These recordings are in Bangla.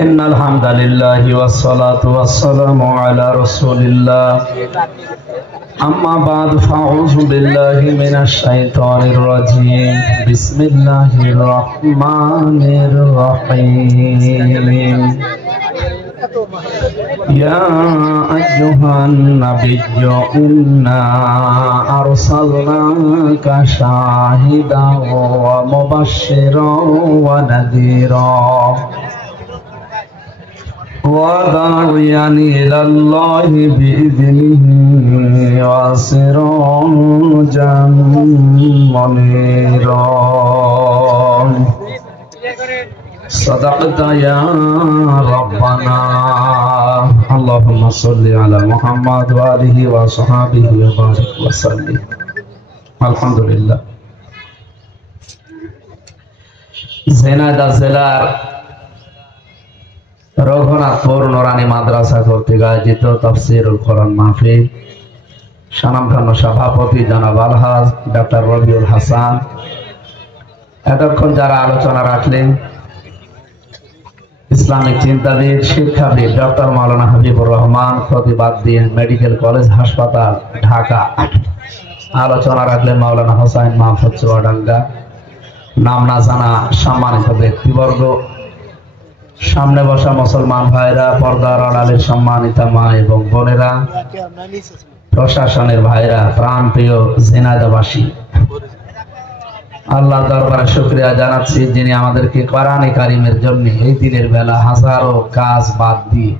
ইন্নাল হামদালিল্লাহি ওয়াস সালাতু ওয়াস সালামু আলা রাসূলিল্লাহ আম্মা বা'দু ফাউযু বিল্লাহি মিনাশ শাইতানির রাজীম বিসমিল্লাহির রাহমানির রাহিম يا أيها النبي إنا أرسلناك شاهدا ومبشرا ونذيرا وداعيا إلى الله بإذنه وسراجا منيرا صدقت يا ربنا اللهم صل على محمد وآله وصحبه وبارك وسلم الحمد لله ঝিনাইদহ জেলার রঘুনাথপুর নুরানি মাদ্রাসা কর্তৃক আয়োজিত তাফসীরুল কোরআন মাহফিল স্বনামধন্য সভাপতি জনাব আলহাজ ডক্টর রবিউল হাসান, এতক্ষণ যারা আলোচনা রাখলেন ইসলামিক চিন্তাবিদ শিক্ষাবিদ ডক্টর মাওলানা হাবিবুর রহমান, প্রতিবাদদিন মেডিকেল কলেজ হাসপাতাল ঢাকা। আলোচনা রাখলেন মাওলানা হোসাইন মাহফুজ চুয়াডাঙ্গা। নাম না জানা সম্মানিত ব্যক্তিবর্গ, সামনে বসা মুসলমান ভাইরা, পর্দার আড়ালের সম্মানিতা মা এবং বোনেরা, প্রশাসনের ভাইরা, প্রাণ প্রিয় ঝিনাইদহবাসী, আল্লাহর দরবারে শুকরিয়া জানাচ্ছি যিনি আমাদেরকে কোরআনে কারিমের জন্য এই দিনের বেলা হাজারো কাজ বাদ দিয়ে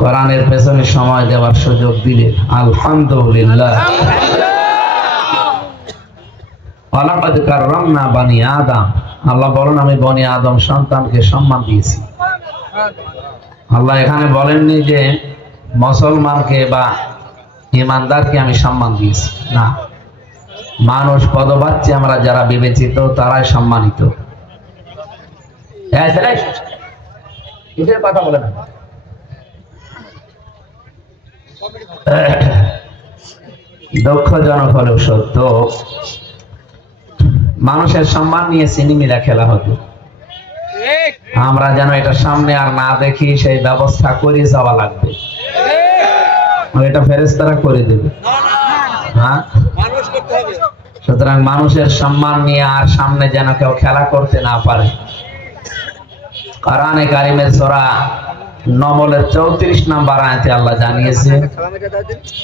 কোরআনের পেছনে সময় দেওয়ার সুযোগ দিলেন। আলহামদুলিল্লাহ। ওয়ালাকাদ কাররামনা বানি আদম, আল্লাহ বলেন আমি বনি আদম সন্তানকে সম্মান দিয়েছি। আল্লাহ এখানে বলেননি যে মুসলমানকে বা ঈমানদারকে আমি সম্মান দিয়েছি, না, মানুষ পদবাচ্য আমরা যারা বিবেচিত তারাই সম্মানিত। কথা বলে না, দুঃখজনক হলেও সত্য, মানুষের সম্মান নিয়ে সিনেমিরা খেলা হতো। আমরা যেন এটা সামনে আর না দেখি সেই ব্যবস্থা করে যাওয়া লাগবে। এটা ফেরেশতারা করে দেবে। হ্যাঁ, সুতরাং মানুষের সম্মান নিয়ে আর সামনে যেন কেউ খেলা করতে না পারে। কোরআনে কারিমের সূরা নমলের 34 নম্বর আয়াতে আল্লাহ জানিয়েছে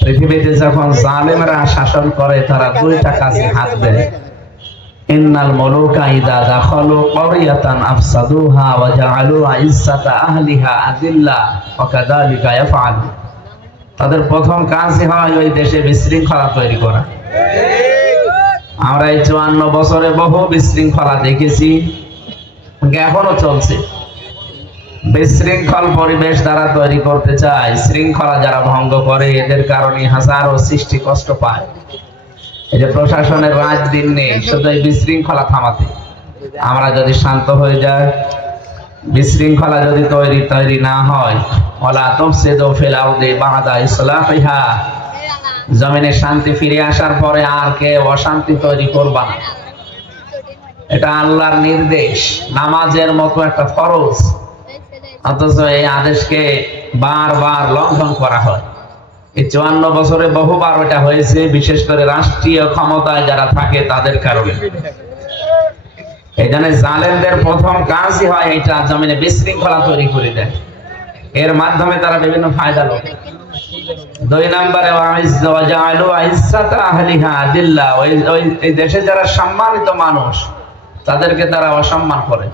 পৃথিবীতে যখন জালেমরা শাসন করে তারা দুইটা কাজে হাত দেয়। ইন্নাল মুলুকা ইযা দাখালু ক্বরিয়াতান আফসাদুহা ওয়া জাআলু ইজ্জাতা আহলিহা আযিল্লা ওয়া কাযালিকা ইয়াফআলু। তাদের প্রথম কাজই হয় ওই দেশে বিশৃঙ্খলা তৈরি করা। আমরা এই 54 বছরে বহু বিশৃঙ্খলা দেখেছি, এখনো চলছে। বিশৃঙ্খল পরিবেশ যারা তৈরি করতে চায়, শৃঙ্খলা যারা ভঙ্গ করে, এদের কারণে হাজারো সৃষ্টি কষ্ট পায়। এই যে প্রশাসনের রাজ দিন নেই শুধু এই বিশৃঙ্খলা থামাতে। আমরা যদি শান্ত হয়ে যাই, বিশৃঙ্খলা যদি তৈরি না হয়, ওয়ালা তুফসিদু ফিল আরদি বা'দা ইসলাহিহা, জমিনে শান্তি ফিরে আসার পরে আর কেউ অশান্তি তৈরি করবা না। এটা আল্লাহর নির্দেশ, নামাজের মতো একটা ফরজ, অথচ এই আদেশকে বারবার লঙ্ঘন করা হয়। এই 54 বছরে বহুবার এটা হয়েছে, বিশেষ করে রাষ্ট্রীয় ক্ষমতায় যারা থাকে তাদের কারণে। এই জন্য জালেমদের প্রথম কাজই হয় এটা, জমিনে বিশৃঙ্খলা তৈরি করে দেয়। এর মাধ্যমে তারা বিভিন্ন ফায়দা লোক। 2 নম্বরে এই দেশে যারা সম্মানিত মানুষ তাদেরকে তারা অসম্মান করে।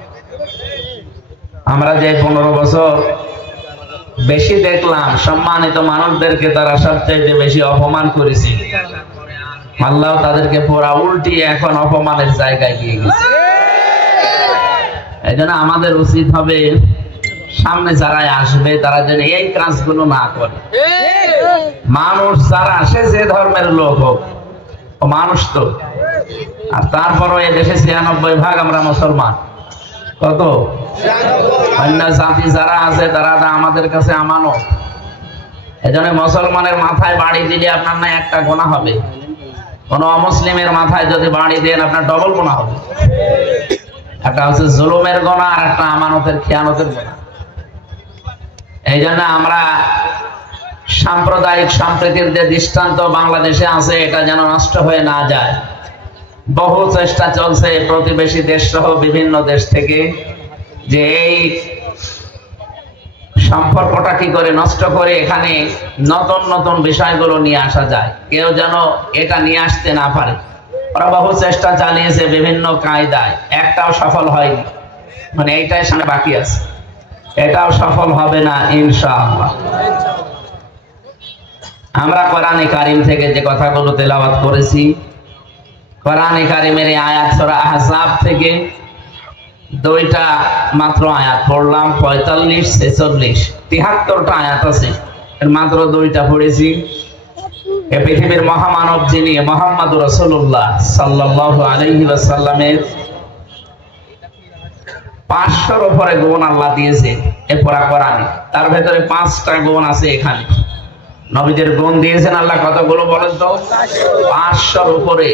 আমরা যে 15 বছর বেশি দেখলাম, সম্মানিত মানুষদেরকে তারা সবচেয়ে বেশি অপমান করেছে। আল্লাহ তাদেরকে পুরা উল্টিয়ে এখন অপমানের জায়গায় গিয়ে গেছে। এই জন্য আমাদের উচিত হবে সামনে যারা আসবে তারা যেন এই কাজগুলো না করে। মানুষ যারা আসে, যে ধর্মের লোক হোক, ও মানুষ তো। আর তারপরও এই দেশে 96% আমরা মুসলমান। কত? অন্য জাতি যারা আছে তারা আমাদের কাছে আমানত। এজন্য মুসলমানের মাথায় বাড়ি দিলে আপনার না একটা গুনাহ হবে, কোন অমুসলিমের মাথায় যদি বাড়ি দেন আপনার ডবল গুনাহ হবে। একটা হচ্ছে জুলুমের গুনাহ আর একটা আমানতের খেয়ানতের গুনাহ। এই জন্য আমরা সাম্প্রদায়িক সম্প্রীতির যে দৃষ্টান্ত বাংলাদেশে আছে এটা যেন নষ্ট হয়ে না যায়। বহু চেষ্টা চলছে প্রতিবেশী দেশ সহ বিভিন্ন দেশ থেকে যে এই সম্পর্কটা কি করে নষ্ট করে এখানে নতুন নতুন বিষয়গুলো নিয়ে আসা যায়, কেউ যেন এটা নিয়ে আসতে না পারে। ওরা বহু চেষ্টা চালিয়েছে বিভিন্ন কায়দায়, একটাও সফল হয়নি। মানে এইটাই সামনে বাকি আছে, এটাও সফল হবে না ইনশাআল্লাহ। আমরা কোরআনে কারিম থেকে যে কথাগুলো তেলাওয়াত করেছি, কোরআনে কারিমের আয়াত সূরা আহজাব থেকে দুইটা মাত্র আয়াত পড়লাম, 45, 46, 73টা আয়াত আছে, এর মাত্র দুইটা পড়েছি। এই পৃথিবীর মহামানব যিনি মুহাম্মদুর রাসূলুল্লাহ সাল্লাল্লাহু আলাইহি ওয়াসাল্লামের 500-র উপরে গুণ আল্লাহ দিয়েছে এই পুরা কোরআনে। তার ভেতরে 5টা গুণ আছে এখানে। নবীদের গুণ দিয়েছেন আল্লাহ কতগুলো বলেন তো? 500-র উপরে।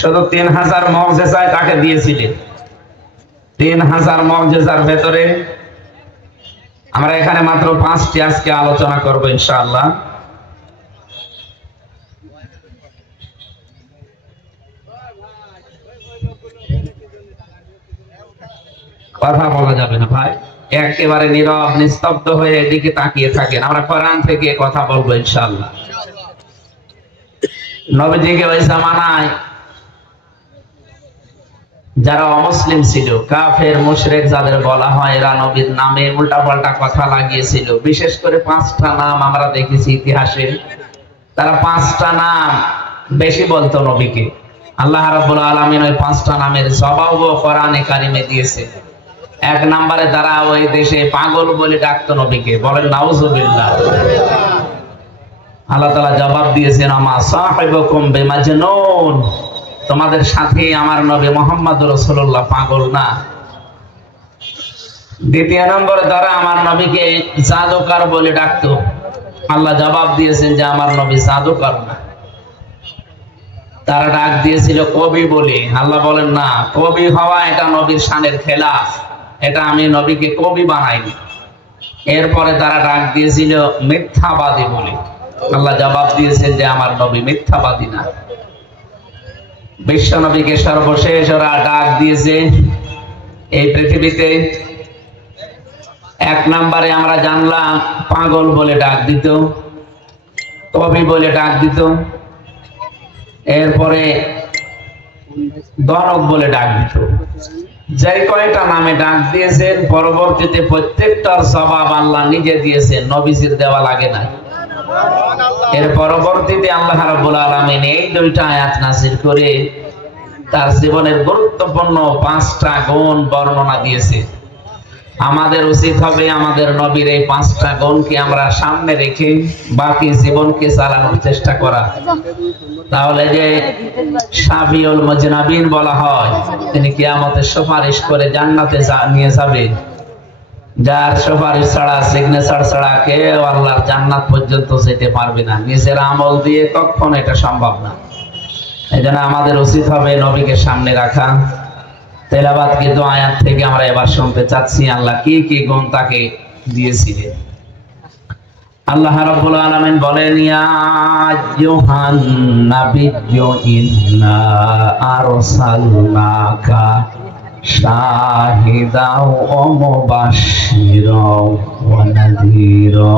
শুধু 3000 মুজিজায় তাকে দিয়েছিলেন। 3000 মুজিজার ভেতরে আমরা এখানে মাত্র 5টি আজকে আলোচনা করব ইনশাআল্লাহ। কথা বলা যাবে না ভাই, একেবারে নীরব নিস্তব্ধ হয়ে এদিকে তাকিয়ে থাকেন। আমরা কোরআন থেকে কথা বলবো ইনশাআল্লাহ। নবীজিকে ওই জামানায় যারা অমুসলিম ছিল, কাফের মুশরিক যাদের বলা হয়, এরা নবীর নামে উল্টাপাল্টা কথা লাগিয়েছিল। বিশেষ করে 5টা নাম আমরা দেখেছি ইতিহাসে, তারা 5টা নাম বেশি বলতো নবীকে। আল্লাহ রাব্বুল আলামিন ওই 5টা নামের জবাবও কোরআনে কারিমে দিয়েছে। 1 নম্বরে তারা ওই দেশে পাগল বলে ডাকতো নবীকে, বলেন নাউজুবিল্লাহ। আল্লাহ তাআলা জবাব দিয়েছেন, আমা সাহিবুকুম বিমাজনুন, তোমাদের সাথে আমার নবী মুহাম্মদুর রাসূলুল্লাহ পাগল না। 2 নম্বরে তারা আমার নবীকে জাদুকর বলে ডাকতো, আল্লাহ জবাব দিয়েছেন যে আমার নবী জাদুকর না। তারা ডাক দিয়েছিল কবি বলে, আল্লাহ বলেন না, কবি হওয়া এটা নবীর শানের খেলাফ, এটা আমি নবীকে কবি বানাইনি। এরপরে তারা ডাক দিয়েছিল মিথ্যাবাদী বলে, আল্লাহ জবাব দিয়েছেন যে আমার নবী মিথ্যাবাদী না। বিশ্ব নবীকে সর্বশেষ ওরা ডাক দিয়েছে এই পৃথিবীতে 1 নম্বরে আমরা জানলাম পাগল বলে ডাক দিত, কবি বলে ডাক দিত, এরপরে দনক বলে ডাক দিত। যে কয়টা নামে ডাক দিয়েছেন পরবর্তীতে প্রত্যেকটার জবাব আল্লাহ নিজে দিয়েছেন, নবীজির দেওয়া লাগে না। এর পরবর্তীতে আল্লাহ রাব্বুল আলামিন এই 2টা আয়াত নাযিল করে তার জীবনের গুরুত্বপূর্ণ 5টা গুণ বর্ণনা দিয়েছে। আমাদের উচিত হবে আমাদের নবীর এই 5টা গুণকে আমরা সামনে রেখে বাকি জীবনকে চালানোর চেষ্টা করা। তাহলে যে শাফিউল মুজনাবিন বলা হয়, তিনি কিয়ামতের সুপারিশ করে জান্নাতে নিয়ে যাবেন। যার সুপারিশ ছাড়া, সিগনেচার ছাড়া কেউ আল্লাহর জান্নাত পর্যন্ত যেতে পারবে না। নিজের আমল দিয়ে কখনো এটা সম্ভব না। এজন্য আমাদের উচিত হবে নবীকে সামনে রাখা। তেলাওয়াত কিন্তু আয়াত থেকে আমরা এবার শুনতে চাচ্ছি আল্লাহ কি কি গুণ তাকে দিয়েছিলেন। আল্লাহ রাব্বুল আলামিন বলেন, ইয়া আইয়ুহান নাবিয়্যু ইন্না আরসালনাকা শাহিদাও ওয়া মুবাশশিরাও ওয়া নাযীরা।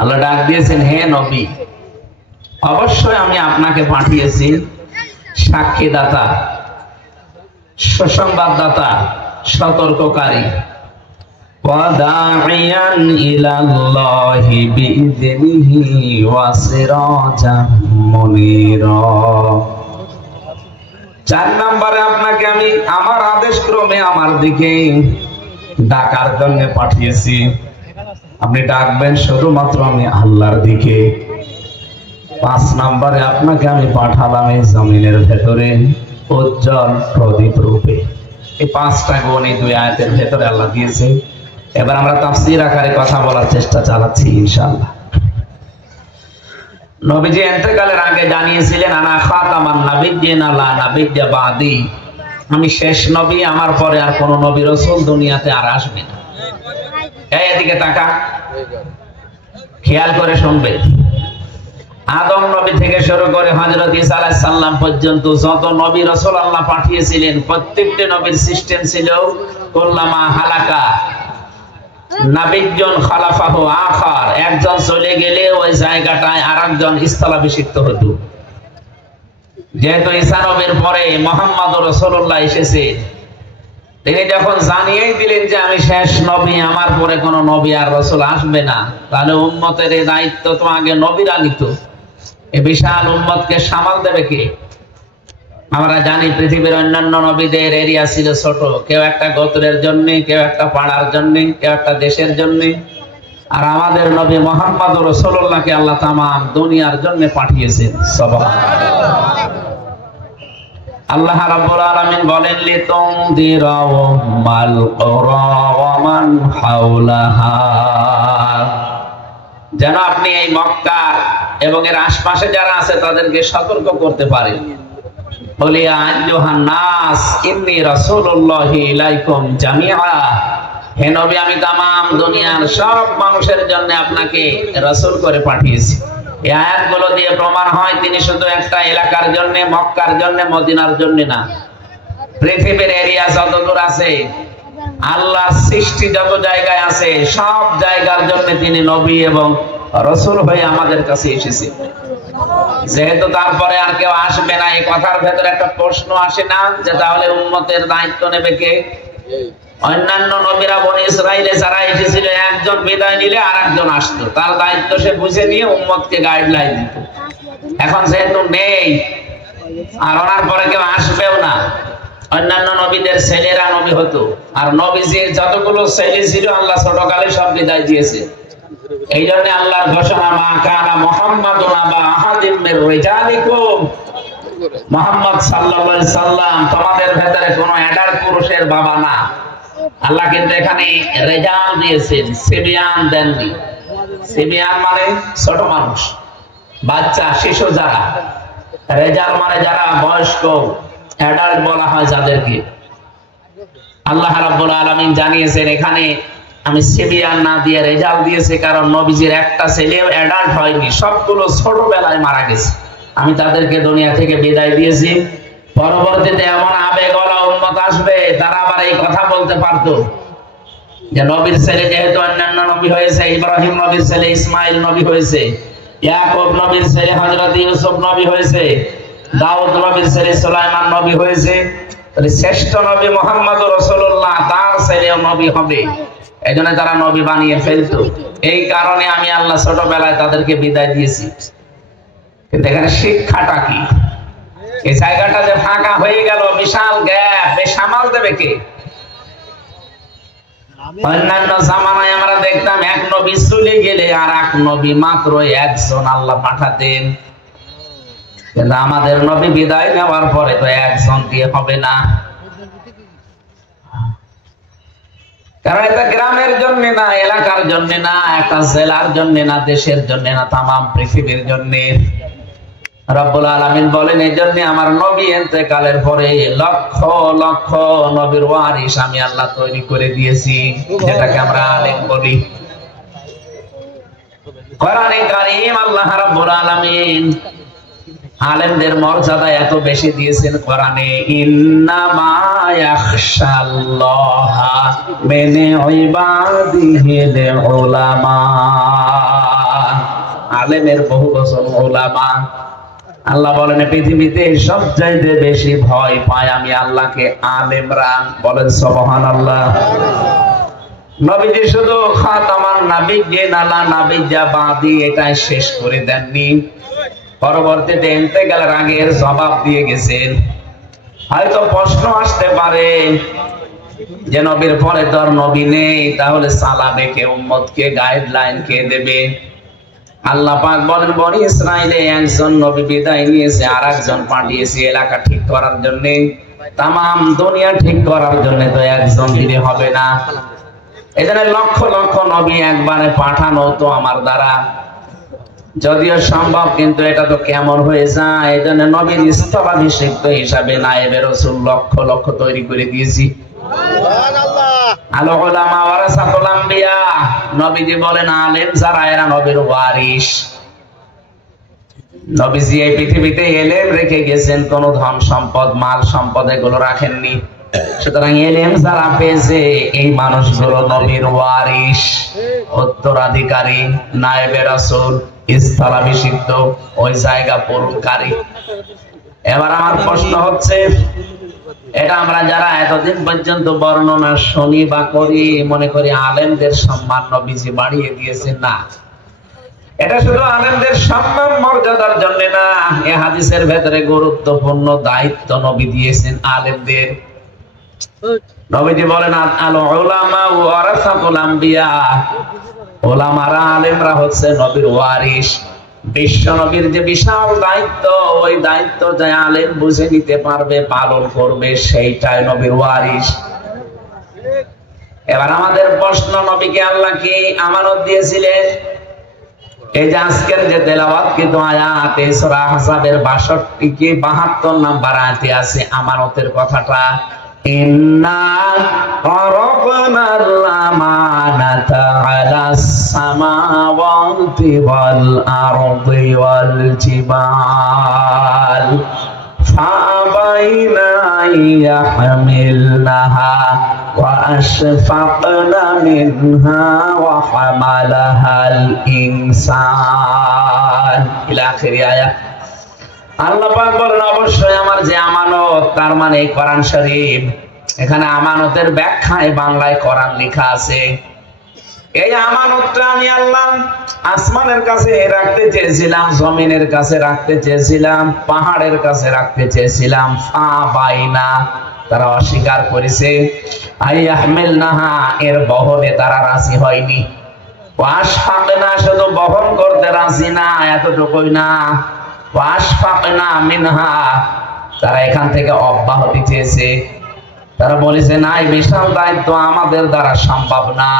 আল্লাহ ডাক দিয়েছেন, হে নবী, অবশ্যই আমি আপনাকে পাঠিয়েছি সাক্ষীদাতা, সুসংবাদদাতা, সতর্ককারী। ওয়া দাঈয়ান ইলাল্লাহি বিইযনিহি ওয়া সিরাজাম মুনীরা। 4 নম্বরে আপনাকে আমি আমার আদেশ ক্রমে আমার দিকে ডাকার জন্য পাঠিয়েছি। আপনি ডাকবেন শুধুমাত্র আমি আল্লাহর দিকে। 5 নম্বরে আপনাকে আমি পাঠালাম এই জমিনের ভেতরে উজ্জ্বল প্রদীপ রূপে। এই 5টা গুণ এই 2 আয়াতের ভেতরে আল্লাহ দিয়েছে। এবার আমরা তাফসীর আকারে কথা বলার চেষ্টা চালাচ্ছি ইনশাআল্লাহ। নবীজি ইন্তেকালের আগে জানিয়েছিলেন, আনা খাতামান নাবিয়্যিনা লা নাবিয়্যা বাদি, আমি শেষ নবী, আমার পরে আর কোন নবী রাসূল দুনিয়াতে আর আসবে না। এদিকে তাকা, খেয়াল করে শুনবে। আদম নবী থেকে শুরু করে হযরত ঈসা আলাইহিস সালাম পর্যন্ত যত নবী রাসূল আল্লাহ পাঠিয়েছিলেন, প্রত্যেকটি নবীর সিস্টেম ছিল কুল্লামা হালাকা নাবিয়্যুন খালাফাহু আখার, একজন চলে গেলে ওই জায়গাটায় আরেকজন স্থলাভিষিক্ত হতো। যেহেতু ঈসা নবীর পরে মুহাম্মদুর রাসূলুল্লাহ এসেছে, তিনি যখন জানিয়েই দিলেন যে আমি শেষ নবী, আমার পরে কোন নবী আর রাসূল আসবে না, তাহলে উম্মতের এই দায়িত্ব তো আগে নবীরা নিত। এই বিশাল উম্মতকে সামাল দেবে কে? আমরা জানি পৃথিবীর অন্যান্য নবীদের এরিয়া ছিল ছোট, কেউ একটা গোত্রের জন্য, কেউ একটা পাড়ার জন্য, কেউ একটা দেশের জন্য। আর আমাদের নবী মুহাম্মদুর রাসূলুল্লাহকে আল্লাহ তামাম দুনিয়ার জন্য পাঠিয়েছেন। সুবহানাল্লাহ। আল্লাহ রাব্বুল আলামিন বলেন লিতুনদিরা উম্মাল কুরা ওয়া মান হাওলাহা, যেন আপনি এই মক্কা এবং এর আশপাশে যারা আছে তাদেরকে সতর্ক করতে পারেন। বলিয়া আইয়ুহান নাস ইন্নী রাসূলুল্লাহি ইলাইকুম জামিআ, হে নবী আমি তামাম দুনিয়ার সব মানুষের জন্য আপনাকে রাসূল করে পাঠিয়েছি। এই আয়াতগুলো দিয়ে প্রমাণ হয় তিনি শুধু একটা এলাকার জন্য, মক্কার জন্য, মদিনার জন্য না, পৃথিবীর এরিয়া যতদূর আছে, আল্লাহর সৃষ্টি যত জায়গায় আছে, সব জায়গার জন্য তিনি নবী এবং রাসূল হয়ে আমাদের কাছে এসেছে। যেহেতু তারপরে আর কেউ আসবে না, এই কথার ভেতরে একটা প্রশ্ন আসে না যে তাহলে উম্মতের দায়িত্ব নেবে কে? অন্যান্য নবীরা বনি ইসরাইলে যারা এসেছিল, একজন বিদায় নিলে আরেকজন আসতো, তার দায়িত্ব সে বুঝে নিয়ে উম্মতকে গাইডলাইন দিত। এখন যেহেতু নেই আর ওনার পরে কেউ আসবেও না, অন্যান্য নবীদের ছেলেরা নবী হতো, আর নবীজির যতগুলো ছেলে ছিল আল্লাহ ছোটকালে সব বিদায় দিয়েছে। এই জন্য আল্লাহর ঘোষণা, মা কানা মুহাম্মাদুন আবা আহাদিম মির রিজালিকুম, মুহাম্মদ সাল্লাল্লাহু আলাইহি সাল্লাম তোমাদের ভেতরে কোনো অ্যাডাল্ট পুরুষের বাবা না। আল্লাহ কিন্তু এখানে রেজাল দিয়েছেন, সিবিয়ান দেননি। সিবিয়ান মানে ছোট মানুষ, বাচ্চা, শিশু যারা। রেজাল মানে যারা বয়স্ক, অ্যাডাল্ট বলা হয় যাদেরকে। আল্লাহ রাব্বুল আলামিন জানিয়েছেন এখানে আমি সিবিয়ান না দিয়ে রেজাল দিয়েছি, কারণ নবীজির একটা ছেলেও অ্যাডাল্ট হয়নি, সবগুলো ছোটবেলায় মারা গেছে। আমি তাদেরকে দুনিয়া থেকে বিদায় দিয়েছি। পরবর্তীতে এমন আবেগওয়ালা উম্মত আসবে, তারা আবার এই কথা বলতে পারতো যে নবীর ছেলে যেহেতু অন্যান্য নবী হয়েছে, ইব্রাহিম নবীর ছেলে ইসমাইল নবী হয়েছে, ইয়াকুব নবীর ছেলে হযরত ইউসুফ নবী হয়েছে, দাউদ নবীর ছেলে সুলাইমান নবী হয়েছে, তাহলে শ্রেষ্ঠ নবী মুহাম্মদুর রাসূলুল্লাহ তার ছেলেও নবী হবে। এইজন্য তারা নবী বানিয়ে ফেলতো। এই কারণে আমি আল্লাহ ছোটবেলায় তাদেরকে বিদায় দিয়েছি। কিন্তু এখানে শিক্ষাটা কি? এই জায়গাটা যে ফাঁকা হয়ে গেল, বিশাল গ্যাপ, এ সামাল দেবে কে? অন্যান্য জামানায় আমরা দেখতাম এক নবী চলে গেলে আর এক নবী মাত্র একজন আল্লাহ পাঠাতেন, কিন্তু আমাদের নবী বিদায় নেওয়ার পরে তো একজন দিয়ে হবে না। কারণ এটা গ্রামের জন্য না, এলাকার জন্য না, একটা জেলার জন্য না, দেশের জন্য না, তামাম পৃথিবীর জন্য। রব্বুল আলামিন বলেন এই জন্য আমার নবী ইন্তেকালের পরে লক্ষ লক্ষ নবীর ওয়ারিস আমি আল্লাহ তৈরি করে দিয়েছি, যেটাকে আমরা আলেম বলি। কোরআনে কারীম আল্লাহ রাব্বুল আলামিন আলেমদের মর্যাদা এত বেশি দিয়েছেন কোরআনে, ইন্নামা ইয়াখশাল্লাহা মিন ইবাদিহিল উলামা। আলেমের বহুবচন উলামা। আল্লাহ বলেন পৃথিবীতে সবচাইতে বেশি ভয় পায় আমি আল্লাহকে আলেমরা। বলেন সুবহানাল্লাহ। নবীজি শুধু খাতামান নাবিয়্যিন আলা নাবিয়্যা বাদি এটাই শেষ করে দেননি, পরবর্তীতে ইন্তেকালের আগের জবাব দিয়ে গেছেন। হয়তো প্রশ্ন আসতে পারে যে নবীর পরে তো আর নবী নেই, তাহলে সালাবে কে, উম্মতকে গাইডলাইন কে দেবে? আল্লাহ পাক বলেন বনি ইসরাইলে একজন নবী বিদায় নিয়েছে, আর একজন পাঠিয়েছে এলাকা ঠিক করার জন্য, তামাম দুনিয়া ঠিক করার জন্য তো একজন দিলে হবে না। এখানে লক্ষ লক্ষ নবী একবারে পাঠানো তো আমার দ্বারা যদিও সম্ভব, কিন্তু এটা তো কেমন হয়ে যায়। এই জন্য নবীর স্থলাভিষিক্ত হিসাবে নায়েবে রাসূল লক্ষ লক্ষ তৈরি করে দিয়েছি। আল উলামা ওয়ারাসাতুল আম্বিয়া, নবীজি বলেন আলেম যারা এরা নবীর ওয়ারিস। নবীজি এই পৃথিবীতে এলেম রেখে গেছেন, কোন ধন সম্পদ মাল সম্পদ এগুলো রাখেননি। সুতরাং এলেম যারা পেয়েছে এই মানুষগুলো নবীর ওয়ারিস, উত্তরাধিকারী, নায়েবে রাসূল, স্থলাভিষিক্ত, ওই জায়গা পূরণকারী। এবার আমার প্রশ্ন হচ্ছে, এটা আমরা যারা এতদিন পর্যন্ত বর্ণনা শুনি বা করি, মনে করি আলেমদের সম্মান নবীজি বাড়িয়ে দিয়েছেন। না, এটা শুধু আলেমদের সম্মান মর্যাদার জন্য না, এই হাদিসের ভেতরে গুরুত্বপূর্ণ দায়িত্ব নবী দিয়েছেন আলেমদের। নবীজি বলেন আল উলামা ওয়ারাসাতুল আম্বিয়া, ওলামারা আলেমরা হচ্ছে নবীর ওয়ারিস। বিশ্ব নবীর যে বিশাল দায়িত্ব, ওই দায়িত্ব যে আলেম বুঝে নিতে পারবে, পালন করবে, সেইটাই নবীর ওয়ারিস। এবার আমাদের প্রশ্ন, নবীকে আল্লাহ কি আমানত দিয়েছিলেন? এই যে আজকের যে তেলাওয়াতকৃত আয়াত, সূরা আহজাবের 62 কি 72 নাম্বার আয়াতে আছে আমানতের কথাটা। ইন্না আরাফনাল আমানাতা আলাস সামাওয়াতি ওয়াল আরদি ওয়াল জিবাল ফাবাইনা ইয়াহমিলনাহা ওয়া আশফাকনা মিনহা ওয়া হামালাহাল ইনসান ইলা আখিরি আয়াত। আল্লাহ পাক বলেন অবশ্যই আমার যে আমানত, তার মানে কোরআন শরীফ। এখানে আমানতের ব্যাখ্যায় বাংলায় কোরআন লেখা আছে। এই আমানতটা আমি আল্লাহ আসমানের কাছে রাখতে চেয়েছিলাম, জমিনের কাছে রাখতে চেয়েছিলাম, পাহাড়ের কাছে রাখতে চেয়েছিলাম। ফাবাইনা, তারা অস্বীকার করেছে। আইয়াহমিলনাহা, এর বহনে তারা রাজি হয়নি। ওয়াশফাকনা, শুধু বহন করতে রাজি না, এতটুকুই না। ওয়াশফাকনা মিনহা, তারা এখান থেকে অব্যাহতি চেয়েছে। তারা বলেছে না, এই বিশাল দায়িত্ব আমাদের দ্বারা সম্ভব না।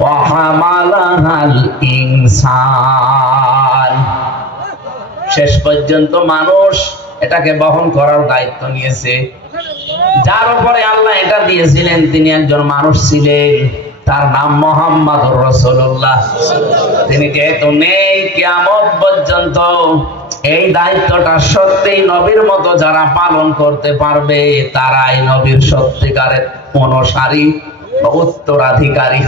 ওয়া হামালাহাল ইনসান, শেষ পর্যন্ত মানুষ এটাকে বহন করার দায়িত্ব নিয়েছে। যার উপরে আল্লাহ এটা দিয়েছিলেন তিনি একজন মানুষ ছিলেন, তার নাম মুহাম্মদুর রাসূলুল্লাহ। তিনি যেহেতু নেই, কিয়ামত পর্যন্ত এই দায়িত্বটা সত্যি নবীর মতো যারা পালন করতে পারবে, তারাই নবীর সত্যিকারের অনুসারী, উত্তরাধিকারী।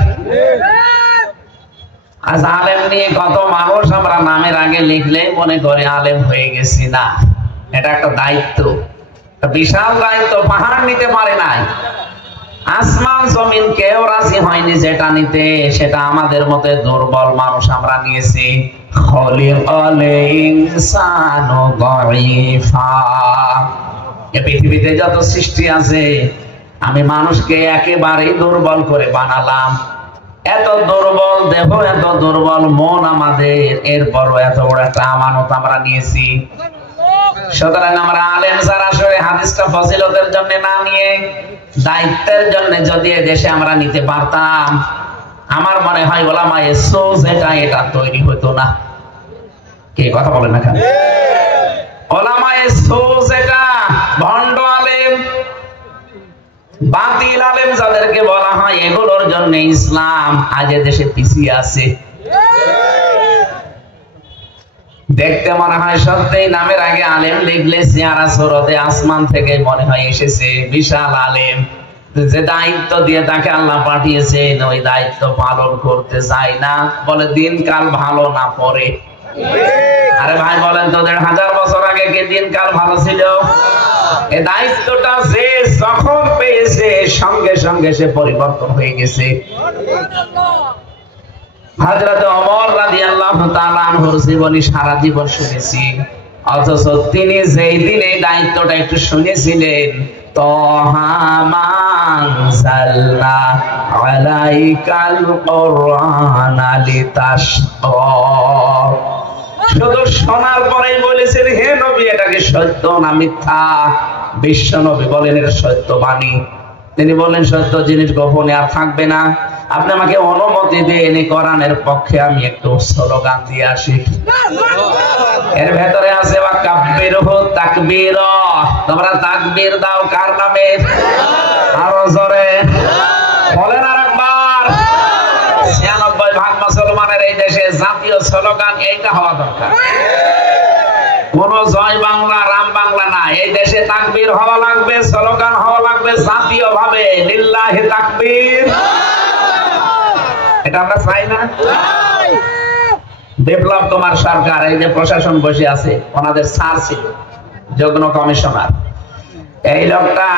আজ আলেম নিয়ে কত মানুষ আমরা নামের আগে লিখলেই মনে করে আলেম হয়ে গেছি। না, এটা একটা দায়িত্ব, বিশাল দায়িত্ব। পাহাড় নিতে পারে নাই, আসমান জমিন কেউ রাজি হয়নি যেটা নিতে, সেটা আমাদের মতে দুর্বল মানুষ আমরা নিয়েছি। খলিকাল ইনসানু দাঈফা, এই পৃথিবীতে যত সৃষ্টি আছে আমি মানুষকে একেবারেই দুর্বল করে বানালাম। এত দুর্বল দেহ, এত দুর্বল মন আমাদের, এরপরও এত বড় একটা আমানত আমরা নিয়েছি। সুতরাং আমরা আলেম যারা আসলে হাদিসটা ফজিলতের জন্য না নিয়ে দায়িত্বের জন্য যদি দেশে আমরা নিতে পারতাম, আমার মনে হয় ওলামায়ে সুজ এটা তৈরি হতো না। কে কথা বলেন না কেন? ওলামায়ে সুজ এটা ভণ্ড আলেম, বাতিল আলেম যাদেরকে বলা হয়, এগুলোর জন্য ইসলাম আজ দেশে পিছিয়ে আছে। দেখতে মনে হয় সত্যি নামের আগে আলেম লিখলে চেহারা সুরতে আসমান থেকে মনে হয় এসেছে বিশাল আলেম। যে দায়িত্ব দিয়ে তাকে আল্লাহ পাঠিয়েছেন, ওই দায়িত্ব পালন করতে চায় না, বলে দিনকাল ভালো না পরে। আরে ভাই বলেন তো, ১৫০০ বছর আগে কি দিনকাল ভালো ছিল? এই দায়িত্বটা যে যখন পেয়েছে সঙ্গে সঙ্গে সে পরিবর্তন হয়ে গেছে। হযরত ওমর রাদিয়াল্লাহু তাআলা আনহুর জীবনী সারা জীবন শুনেছি, অথচ তিনি যেই দিন এই দায়িত্বটা একটু শুনেছিলেন, তাহা মা আনজালনা আলাইকাল কুরআনা লিতাশকা, শুধু শোনার পরেই বলেছেন, হে নবী এটা কি সত্য না মিথ্যা? বিশ্ব নবী বলেন এটা সত্য বাণী। তিনি বললেন সত্য জিনিস গোপনে আর থাকবে না। আপনি আমাকে অনুমতি দেন এই কোরআনের পক্ষে আমি একটু স্লোগান দিয়ে আসি। এর ভেতরে আছে ওয়াকাব্বিরহু তাকবীরা, তোমরা তাকবীর দাও কার নামে? আরো জোরে বলেন আরেকবার। 96% মুসলমানের এই দেশে জাতীয় স্লোগান এইটা হওয়া দরকার। কোন জয় বাংলা রাম বাংলা না, এই দেশে তাকবীর হওয়া লাগবে, স্লোগান হওয়া লাগবে জাতীয় ভাবে, লিল্লাহি তাকবীর। এটা আমরা চাই না? বিপ্লব কুমার সরকার, এই যে প্রশাসন বসে আছে, ওনাদের স্যার ছিল যুগ্ম কমিশনার। এই লোকটা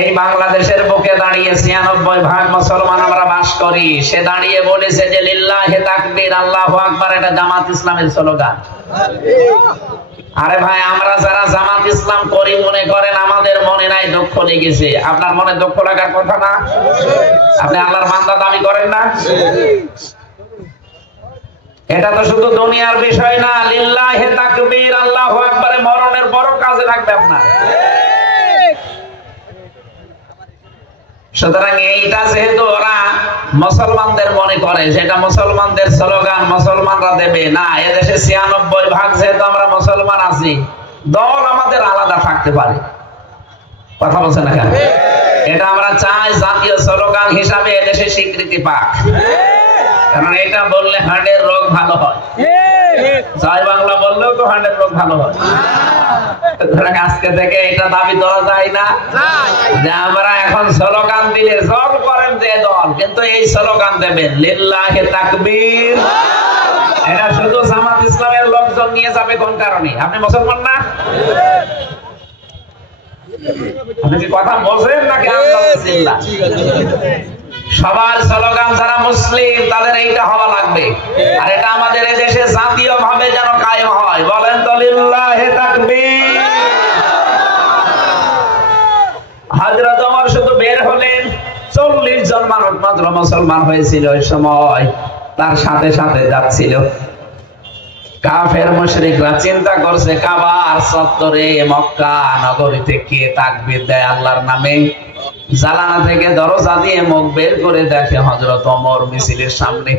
এই বাংলাদেশের বুকে দাঁড়িয়ে 96% মুসলমান আমরা বাস করি, সে দাঁড়িয়ে বলেছে যে লিল্লাহি তাকবীর, আল্লাহু আকবার, এটা জামাত ইসলামের স্লোগান। আরে ভাই, আমরা যারা জামাত ইসলাম করি মনে করেন আমাদের মনে নাই দুঃখ লেগেছে, আপনার মনে দুঃখ লাগার কথা না? আপনি আল্লাহর বান্দা দাবি করেন না? এটা তো শুধু দুনিয়ার বিষয় না, লিল্লাহি তাকবীর, আল্লাহু আকবারে মরণের বড় কাজে লাগবে আপনার। সুতরাং এইটা যেহেতু ওরা মুসলমানদের মনে করে সেটা মুসলমানদের স্লোগান, মুসলমানরা দেবে না। এদেশে 96% যেহেতু আমরা মুসলমান আছি, দল আমাদের আলাদা থাকতে পারে, কথা বলছেন না কেন? এটা আমরা চাই জাতীয় স্লোগান হিসাবে এদেশে স্বীকৃতি পাক, কারণ এটা বললে হার্টের রোগ ভালো হয়। জয় বাংলা বললেও তো হার্টের রোগ ভালো হয়। আজকে থেকে এটা দাবি করা যায় না যে আমরা এখন স্লোগান দিলে জল করেন যে দল, কিন্তু এই স্লোগান দেবেন লিল্লাহি তাকবীর। এটা শুধু জামাত ইসলামের লোকজন নিয়ে যাবে কোন কারণে? আপনি মুসলমান না? আপনি কি কথা বলছেন নাকি আলহামদুলিল্লাহ? সবার স্লোগান যারা মুসলিম তাদের এইটা হওয়া লাগবে, আর এটা আমাদের এই দেশে জাতীয় ভাবে যেন কায়েম হয়। বলেন তো লিল্লাহি তাকবীর। হযরত ওমর শুধু বের হলেন, 40 জন মানুষ মাত্র মুসলমান হয়েছিল ওই সময়, তার সাথে সাথে যাচ্ছিল কাফের মুশরিকরা। চিন্তা করছে কাবার চত্বরে মক্কা নগরীতে কে তাকবীর দেয় আল্লাহর নামে। জানালা থেকে দরজা দিয়ে মুখ বের করে দেখে হযরত ওমর মিছিলের সামনে।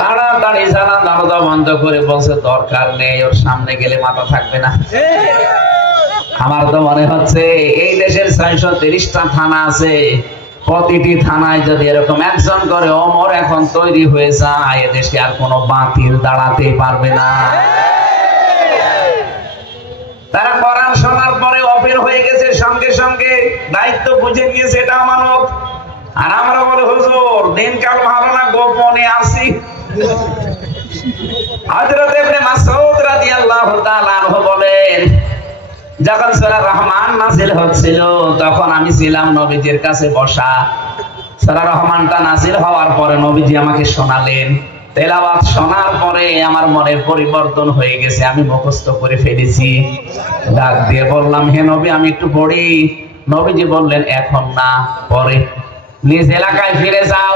তাড়াতাড়ি জানালা দরজা বন্ধ করে বলছে দরকার নেই, ওর সামনে গেলে মাথা থাকবে না। আমার তো মনে হচ্ছে এই দেশের 630টা থানা আছে, প্রতিটি থানায় যদি এরকম একজন করে ওমর এখন তৈরি হয়ে যায়, এদেশে আর কোনো বাতিল দাঁড়াতে পারবে না। তারা কোরআন শোনার পরে অফির হয়ে গেছে, সঙ্গে সঙ্গে দায়িত্ব বুঝে নিয়েছে এটা আমানত। আর আমরা বলে হুজুর দিনকাল ভালো না, গোপনে আসি। হযরত ইবনে মাসউদ রাদিয়াল্লাহু তাআলা আনহু বলেন, যখন সূরা রহমান নাযিল হচ্ছিল তখন আমি ছিলাম নবীজির কাছে বসা। সূরা রহমানটা নাযিল হওয়ার পরে নবীজি আমাকে শোনালেন। তেলাওয়াত শোনার পরে আমার মনের পরিবর্তন হয়ে গেছে, আমি মুখস্থ করে ফেলেছি। ডাক দিয়ে বললাম, হে নবী আমি একটু পড়ি। নবীজি বললেন, এখন না, পরে। নিজ এলাকায় ফিরে যাও,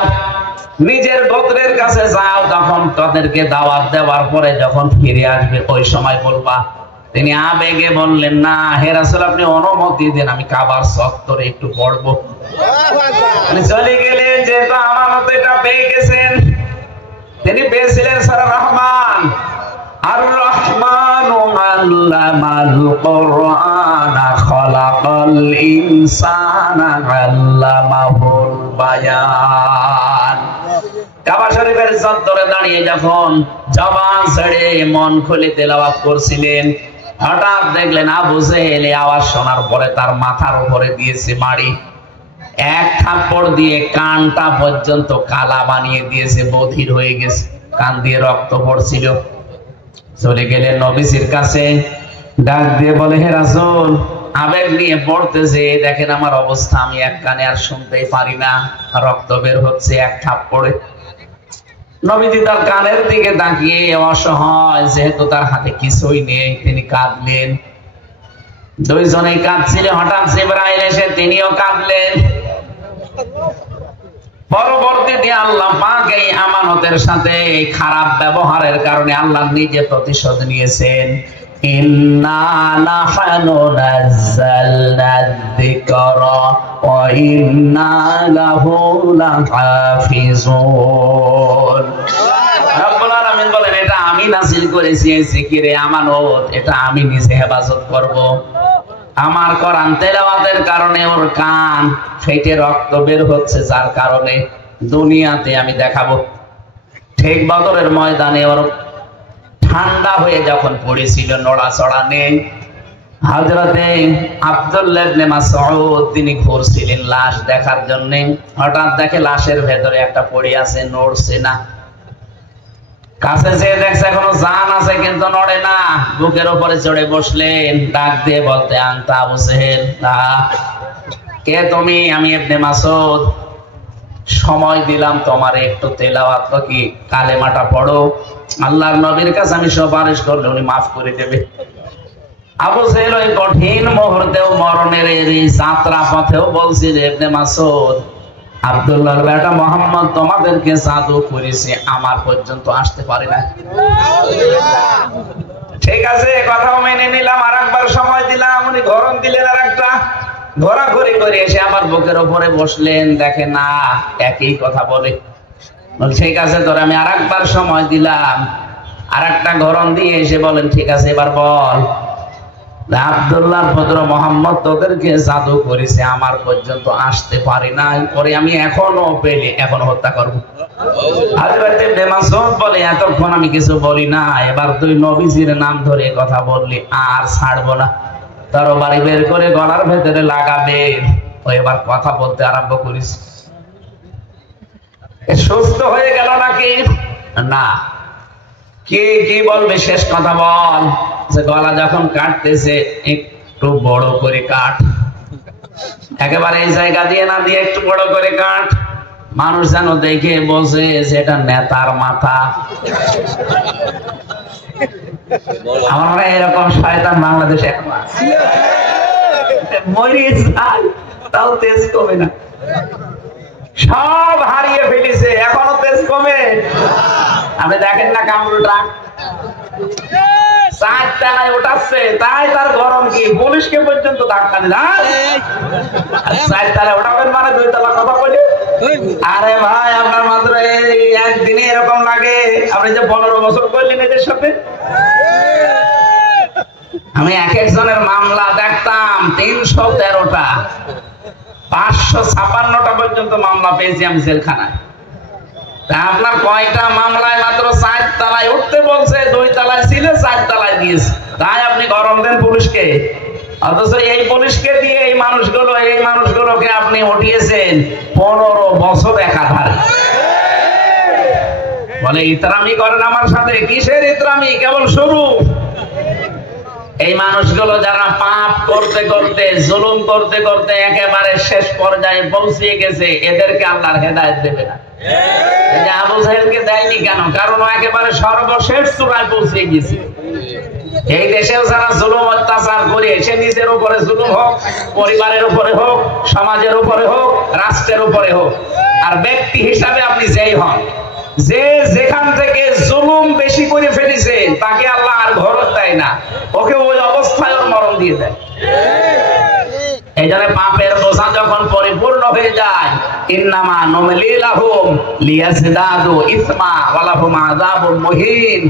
নিজের গোত্রের কাছে যাও, তখন তাদেরকে দাওয়াত দেওয়ার পরে যখন ফিরে আসবে ওই সময় বলবা। তিনি আবেগে বললেন, না হে রাসূল আপনি অনুমতি দেন, আমি কাবার চত্বরে একটু পড়বো। চলে গেলেন, যেহেতু আমানত এটা পেয়ে গেছেন। তিনি পেয়েছিলেন সূরা রহমান। আর রহমানু আল্লামাল কুরআনা খালাকাল ইনসানা আল্লামাহুল বায়ান। কাবা শরীফের চত্বরে দাঁড়িয়ে যখন জবান ছেড়ে মন খুলে তেলাওয়াত করছিলেন, হঠাৎ দেখলেন আবু জেহেল আওয়াজ শোনার পরে তার মাথার উপরে দিয়েছে মারি। এক থাপ্পড় দিয়ে কানটা পর্যন্ত কালা বানিয়ে দিয়েছে, বধির হয়ে গেছে, কান দিয়ে রক্ত পড়ছিল। চলে গেলেন নবীজির কাছে, ডাক দিয়ে বলে, হে রাসূল আবেগ নিয়ে পড়তেছে, দেখেন আমার অবস্থা, আমি এক কানে আর শুনতেই পারি না, রক্ত বের হচ্ছে এক থাপ্পড়ে। নবীজি তার কানের দিকে তাকিয়ে অসহায়, যেহেতু তার হাতে কিছুই নেই, তিনি কাঁদলেন। দুইজনেই কাঁদছিলেন। হঠাৎ জিবরাইল এসে তিনিও কাঁদলেন। পরবর্তীতে আল্লাহ পাক এই আমানতের সাথে খারাপ ব্যবহারের কারণে আল্লাহ নিজে প্রতিশোধ নিয়েছেন। ইন্না নাহনু নাযালনা যিকরা ওয়া ইন্না লাহু লাহাফিজুন। রব্বুল আলামিন বলেন, এটা আমি নাযিল করেছি এই জিকিরে আমানত, এটা আমি নিজে হেফাজত করব। আমার কোরআন তেলাওয়াতের কারণে ওর কান ফেটে রক্ত বের হচ্ছে, যার কারণে দুনিয়াতে আমি দেখাবো। ঠিক বদরের ময়দানে ওর ঠান্ডা হয়ে যখন পড়েছিল, নড়াচড়া নেই। হযরতে আব্দুল্লাহ ইবনে মাসউদ তিনি ঘুরছিলেন লাশ দেখার জন্য। হঠাৎ দেখে লাশের ভেতরে একটা পড়ে আছে, নড়ছে না। কাছে যেয়ে দেখছে এখনো জান আছে কিন্তু নড়ে না। বুকের উপরে চড়ে বসলেন, ডাক দিয়ে বলতে, আনতা আবু জেহেল, কে তুমি? আমি ইবনে মাসউদ। সময় দিলাম তোমার, একটু তেলাওয়াত কি কালেমাটা পড়ো, আল্লাহর নবীর কাছে আমি সুপারিশ করলে উনি মাফ করে দেবে। আবু জেহেল ওই কঠিন মুহূর্তেও, মরণের এই যাত্রা পথেও বলছিল, ইবনে মাসউদ, আব্দুল্লাহর বেটা মুহাম্মদ তোমাদেরকে জাদু করেছে, আমার পর্যন্ত আসতে পারে না। ঠিক আছে, কথাও মেনে নিলাম, আর একবার সময় দিলাম। উনি গরম দিলেন, আর একটা ঘোরাঘুরি করে এসে আমার বুকের উপরে বসলেন। দেখে না, একই কথা বলে। ঠিক আছে, তোরে আমি আর একবার সময় দিলাম। আর একটা গরম দিয়ে এসে বলেন, ঠিক আছে এবার বল, আব্দুল্লাহ পুত্র মুহাম্মদ তোদেরকে জাদু করেছে, আমার পর্যন্ত আসতে পারি নাই, পরে আমি এখনো পেলে এখন হত্যা করবো। হযরত ইবনে মাসউদ বলে, এতক্ষণ আমি কিছু বলি না, এবার তুই নবীজির নাম ধরে কথা বললি, আর ছাড়বো না। তরবারি বের করে গলার ভেতরে লাগাবে, ও এবার কথা বলতে আরম্ভ করিস। সুস্থ হয়ে গেল নাকি? না। কে কি বলবে? শেষ কথা বল। যে গলা যখন কাটতেছে, একটু বড় করে কাট, একেবারে এই জায়গা দিয়ে না দিয়ে একটু বড় করে কাট, মানুষ যেন দেখে বসে যে এটা নেতার মাথা। আমার এরকম শয়তান বাংলাদেশে এখন আছে, মরে যায় তাও তেজ কমে না। সব হারিয়ে ফেলেছে, এখনো তেজ কমে। আপনি দেখেন না কামরুল ট্রাক 4 তলায় উঠাচ্ছে, তাই তার গরম কি? পুলিশকে পর্যন্ত ধাক্কা দিল। 4 তলায় উঠাবেন মানে 2 তলা কথা বলে? আরে ভাই, আপনার মাত্র এই একদিনে এরকম লাগে। আপনি যে 15 বছর করলেন এদের সাথে। আমি এক একজনের মামলা দেখতাম 313টা, 556টা পর্যন্ত মামলা পেয়েছি আমি জেলখানায়। আপনার কয়টা মামলায় মাত্র 4 তলায় উঠতে বলছে, 2 তলায় ছিল, 4 তলায় দিয়েছে। তাই আপনি গরম দেন পুলিশকে, অথচ এই পুলিশকে দিয়ে এই মানুষগুলোকে আপনি উঠিয়েছেন 15 বছর একাধারে। বলে ইতরামি করেন আমার সাথে। কিসের ইতরামি? কেবল শুরু। এই মানুষগুলো যারা পাপ করতে করতে, জুলুম করতে করতে একেবারে শেষ পর্যায়ে পৌঁছে গেছে, এদেরকে আল্লাহর হেদায়েত দেবে না। আবু জাহেলকে দেয়নি কেন? কারণ ও একেবারে সর্বশেষ চূড়ায় পৌঁছে গেছে। এই দেশেও যারা জুলুম অত্যাচার করে, সে নিজের উপরে জুলুম হোক, পরিবারের উপরে হোক, সমাজের উপরে হোক, রাষ্ট্রের উপরে হোক, আর ব্যক্তি হিসাবে আপনি যেই হন, যে যেখান থেকে জুলুম বেশি করে ফেলেছে তাকে আল্লাহ আর ঘরত দেয় না, ওকে ওই অবস্থায় ওর মরণ দিয়ে দেয়। এই জন্য পাপের বোঝা যখন পরিপূর্ণ হয়ে যায়, ইন্নামা নুমলি লাহুম লিয়াজদাদু ইসমা ওয়া লাহুম আযাবুম মুহিন।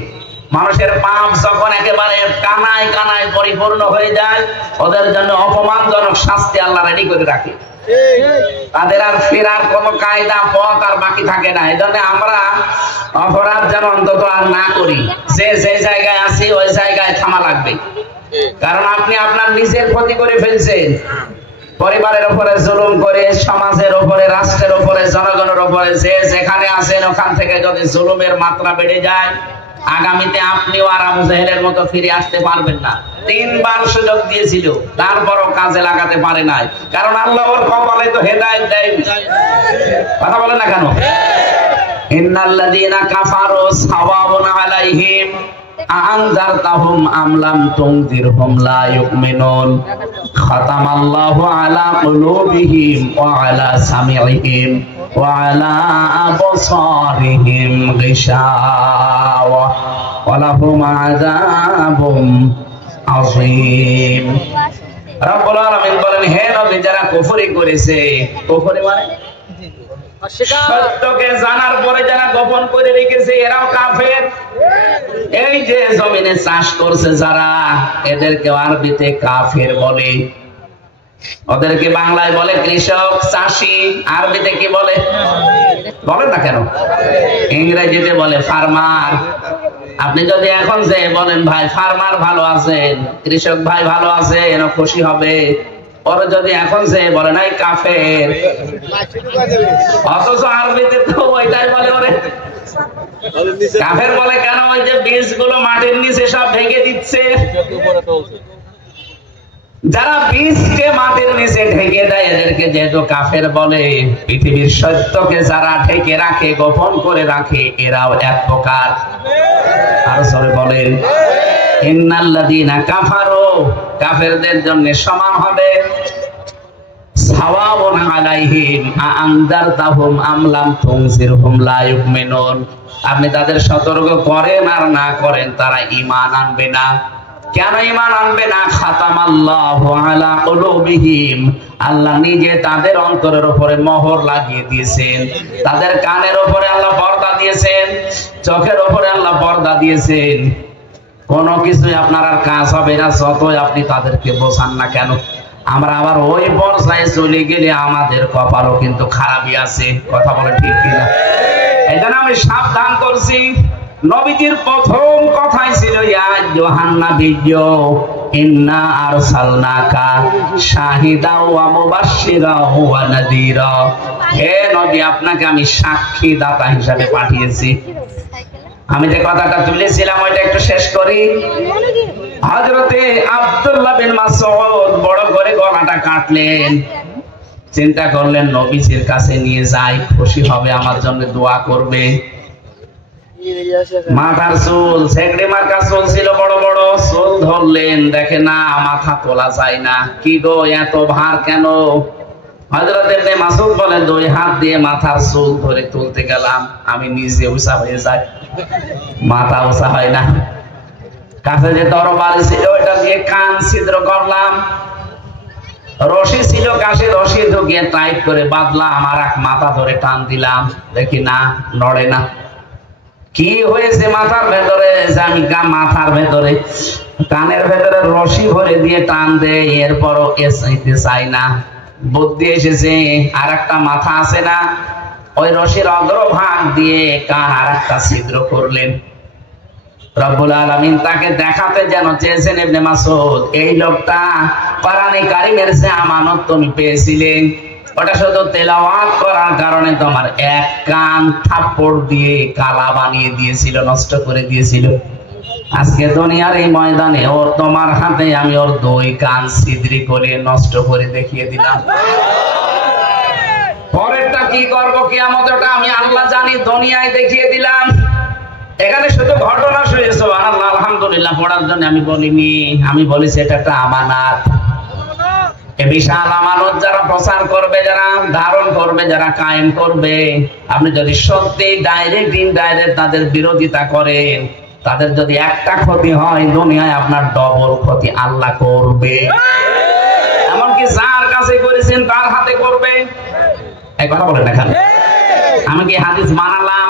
মানুষের পাপ যখন একেবারে কানায় কানায় পরিপূর্ণ হয়ে যায়, ওদের জন্য অপমানজনক শাস্তি আল্লাহ রেডি করে রাখে। তাদের আর ফেরার কোন কায়দা পথ আর বাকি থাকে না। এই জন্য আমরা অপরাধ যেন অন্তত আর না করি। যে জায়গায় আছি ওই জায়গায় থামা লাগবে। কারণ আপনি আপনার নিজের ক্ষতি করে ফেলছেন। পরিবারের উপরে জুলুম করে, সমাজের উপরে, রাষ্ট্রের উপরে, জনগণের উপরে, যে যেখানে আছেন ওখান থেকে যদি জুলুমের মাত্রা বেড়ে যায়, আগামীতে আপনিও আর আবু জাহেলের মতো ফিরে আসতে পারবেন না। 3 বার সুযোগ দিয়েছিল, তারপরও কাজে লাগাতে পারে নাই। কারণ আল্লাহ ওর কপালে তো হেদায়েত দেয়। কথা বলেন না কেন? ইন্নাল্লাযীনা কাফারু সাওয়াউন আলাইহিম আনজারতাহুম আম লাম তুনজিরহুম লা ইউমিনুন খাতামাল্লাহু আলা কুলুবিহিম ওয়া আলা সামিইহিম ওয়া আলা আবসারিহিম গিশাওয়া ওয়া লাহুম আযাবুম আযীম। রব্বুল আলামিন বলেন, হে নবী, যারা কুফরি করেছে, কুফরি মানে সত্যকে জানার পরে যারা গোপন করে রেখেছে, এরাও কাফের। এই যে জমিনে চাষ করছে যারা, এদেরকে আরবিতে কাফের বলে। ওদেরকে বাংলায় বলে কৃষক, চাষী। আরবিতে কি বলে বলেন না কেন? ইংরেজিতে বলে ফার্মার। আপনি যদি এখন যে বলেন, ভাই ফার্মার ভালো আছেন, কৃষক ভাই ভালো আছেন, খুশি হবে। পরে যদি এখন যে বলে নাই কাফের, অথচ আরবিতে তো ওইটাই বলে। ওরে কাফের বলে কেন? ওই যে বীজগুলো মাটির নিচে সব ঢেকে দিচ্ছে। যারা বীজকে মাটির নিচে ঢেকে দেয়, এদেরকে যেহেতু কাফের বলে। পৃথিবীর সত্যকে যারা ঢেকে রাখে, গোপন করে রাখে, এরাও এক প্রকার। আর সরে বলেন, ইন্নাল্লাযীনা কাফারু, কাফেরদের জন্য সমান হবে। সাওয়াউন আলাইহিম আনযারতাহুম আম লাম তুনজিরহুম লা ইউমিনুন। আপনি তাদের সতর্ক করেন আর না করেন, তারা ঈমান আনবে না। কেন ঈমান আনবে না? খাতামাল্লাহু আলা কুলুবিহিম, আল্লাহ নিজে তাদের অন্তরের উপরে মোহর লাগিয়ে দিয়েছেন। তাদের কানের উপরে আল্লাহ পর্দা দিয়েছেন, চোখের উপরে আল্লাহ পর্দা দিয়েছেন। কোনো কিছুই আপনার আর কাজ হবে না, যতই আপনি তাদেরকে বোঝান না কেন। আমরা আবার ওই পর্যায়ে চলে গেলে আমাদের কপালও কিন্তু খারাপই আছে। কথা বলে ঠিক কিনা? এই জন্য আমি সাবধান করছি। নবীজির প্রথম কথাই ছিল, ইয়া আইয়ুহান নাবিয়্যু ইন্না আরসালনাকা শাহিদাও ওয়া মুবাশশিরাও ওয়া নাযীরা। হে নবী, আপনাকে আমি সাক্ষী দাতা হিসাবে পাঠিয়েছি। আমি যে কথাটা তুলেছিলাম ওইটা একটু শেষ করি। হযরতে আব্দুল্লাহ বিন মাসউদ বড় করে গলাটা কাটলেন। চিন্তা করলেন নবীজির কাছে নিয়ে যাই, খুশি হবে, আমার জন্য দোয়া করবে। মাথার চুল, ছেকড়ে মার্কা চুল ছিল, বড় বড় চুল ধরলেন, দেখে না মাথা তোলা যায় না। কি গো, এত ভার কেন? হযরত ইবনে মাসউদ বলেন, দুই হাত দিয়ে মাথার চুল ধরে তুলতে গেলাম, আমি নিজে উঁচা হয়ে যাই, মাথা উঁচা হয় না। কাছে যে তরবারি ছিল, ওটা দিয়ে কান ছিদ্র করলাম। রশি ছিল কাছে, রশি ঢুকিয়ে টাইট করে বাঁধলাম, আর এক মাথা ধরে টান দিলাম, দেখি না নড়ে না। কি হয়েছে মাথার ভেতরে? মাথার ভেতরে কানের ভেতরে রশি ভরে দিয়ে টান দেয়, এরপরও এসে চাই না। বুদ্ধি এসেছে, আর একটা মাথা আছে না, ওই রশির অগ্রভাগ দিয়ে কান আর একটা ছিদ্র করলেন। রব্বুল আলামিন তাকে দেখাতে যেন চেয়েছেন, ইবনে মাসউদ, এই লোকটা কোরআনে কারীমের যে আমানত তুমি পেয়েছিলে, ওটা শুধু তেলাওয়াত করার কারণে তোমার এক কান থাপ্পড় দিয়ে কালা বানিয়ে দিয়েছিল, নষ্ট করে দিয়েছিল। আজকে দুনিয়ার এই ময়দানে ওর তোমার হাতে আমি ওর দুই কান ছিদ্রি করে নষ্ট করে দেখিয়ে দিলাম। পরেরটা কি করব কিয়ামতে, ওটা আমি আল্লাহ জানি, দুনিয়ায় দেখিয়ে দিলাম। এখানে শুধু ঘটনা শুনেছো, আল্লাহ আলহামদুলিল্লাহ পড়ার জন্য আমি বলিনি। আমি বলেছি এটা একটা আমানত। এই বিশাল আমানত যারা প্রচার করবে, যারা ধারণ করবে, যারা কায়েম করবে, আপনি যদি সত্যি ডাইরেক্ট ইনডাইরেক্ট তাদের বিরোধিতা করেন, তাদের যদি একটা ক্ষতি হয়, দুনিয়ায় আপনার ডবল ক্ষতি আল্লাহ করবে। এমনকি যার কাছে করেছেন তার হাতে করবে। এই কথা বলেন না এখানে? আমি কি হাদিস বানালাম?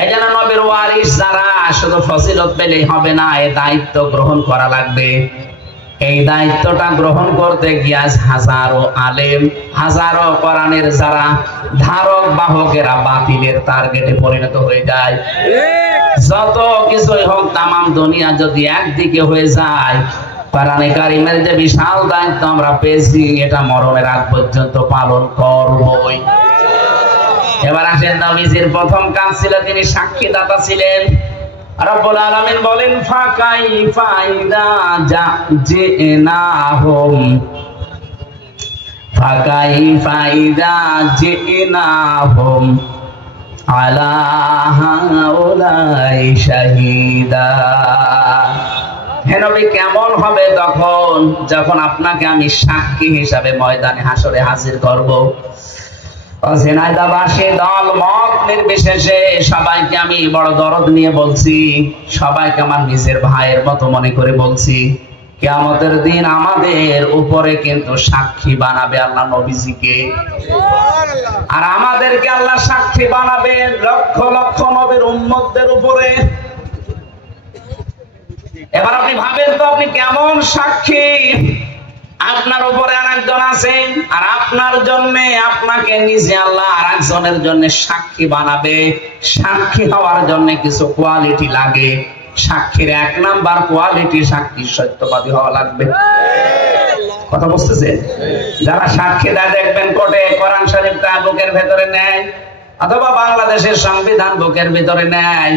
এই জন্য নবীর ওয়ারিস যারা, শুধু ফজিলত পেলেই হবে না, এই দায়িত্ব গ্রহণ করা লাগবে। এই দায়িত্বটা গ্রহণ করতে গিয়ে হাজারো আলেম, হাজারো কোরআনের যারা ধারক বাহকেরা বাতিলের টার্গেটে পরিণত হয়ে যায়। যত কিছুই হোক, তামাম দুনিয়া যদি একদিকে হয়ে যায়, কোরআনে কারীমের যে বিশাল দায়িত্ব আমরা পেয়েছি, এটা মরণের আগ পর্যন্ত পালন করবই। এবার আসেন, নবীজির প্রথম কাজ ছিল তিনি সাক্ষীদাতা ছিলেন। রব্বুল আলামিন বলেন, ফাকাইফা ইযা জিনাহুম ফাকাইফা ইযা জিনাহুম আলা হাউলাই শাহীদা। হে নবী, কেমন হবে তখন যখন আপনাকে আমি সাক্ষী হিসাবে ময়দানে হাসরে হাজির করব। ঝিনাইদহবাসী দল মত নির্বিশেষে সবাইকে আমি বড় দরদ নিয়ে বলছি, সবাইকে আমার নিজের ভাইয়ের মতো মনে করে বলছি, কিয়ামতের দিন আমাদের উপরে কিন্তু সাক্ষী বানাবে আল্লাহ নবীজিকে, আর আমাদেরকে আল্লাহ সাক্ষী বানাবে লক্ষ লক্ষ নবীর উম্মতদের উপরে। এবার আপনি ভাবেন তো, আপনি কেমন সাক্ষী? আপনার উপরে আরেকজন আছেন, আর আপনার জন্য আপনাকে নিজে আল্লাহ আরেকজনের জন্য সাক্ষী বানাবে। সাক্ষী হওয়ার জন্য কিছু কোয়ালিটি লাগে। সাক্ষীর 1 নাম্বার কোয়ালিটি, সাক্ষী সত্যবাদী হওয়া লাগবে। কথা বুঝতেছেন? যারা সাক্ষী দেয় দেখবেন কোর্টে কোরআন শরীফটা বুকের ভেতরে নেয়, অথবা বাংলাদেশের সংবিধান বুকের ভিতরে নেয়,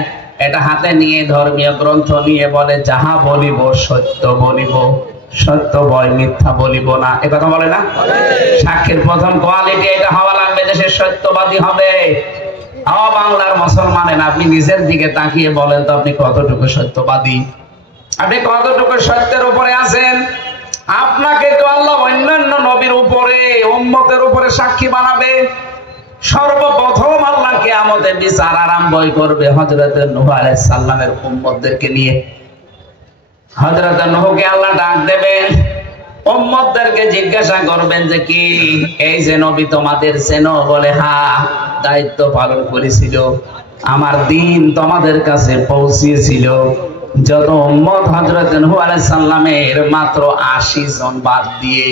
এটা হাতে নিয়ে ধর্মীয় গ্রন্থ নিয়ে বলে, যাহা বলিব সত্য বলিব, সত্য বয় মিথ্যা বলিব না। এ কথা বলে না? সাক্ষীর প্রথম কোয়ালিটি এটা হওয়া লাগবে, দেশের সত্যবাদী হবে। বাংলার মুসলমানেরা, আপনি নিজের দিকে তাকিয়ে বলেন তো, আপনি কতটুকু সত্যবাদী? আপনি কতটুকু সত্যের উপরে আছেন? আপনাকে তো আল্লাহ অন্যান্য নবীর উপরে, উম্মতের উপরে সাক্ষী বানাবে। সর্বপ্রথম আল্লাহ কিয়ামতে বিচার আরম্ভই করবে হযরত নূহ আলাইহিস সালামের উম্মতদেরকে নিয়ে। হযরত নূহকে আল্লাহ ডাক দেবেন, উম্মতদেরকে জিজ্ঞাসা করবেন যে, কি এই যে নবী তোমাদের চেনো? বলে, হ্যাঁ, দায়িত্ব পালন করেছিল, আমার দিন তোমাদের কাছে পৌঁছিয়েছিল। যত উম্মত হযরত নূহ আলাইহিস সালামের মাত্র 80 জন বাদ দিয়ে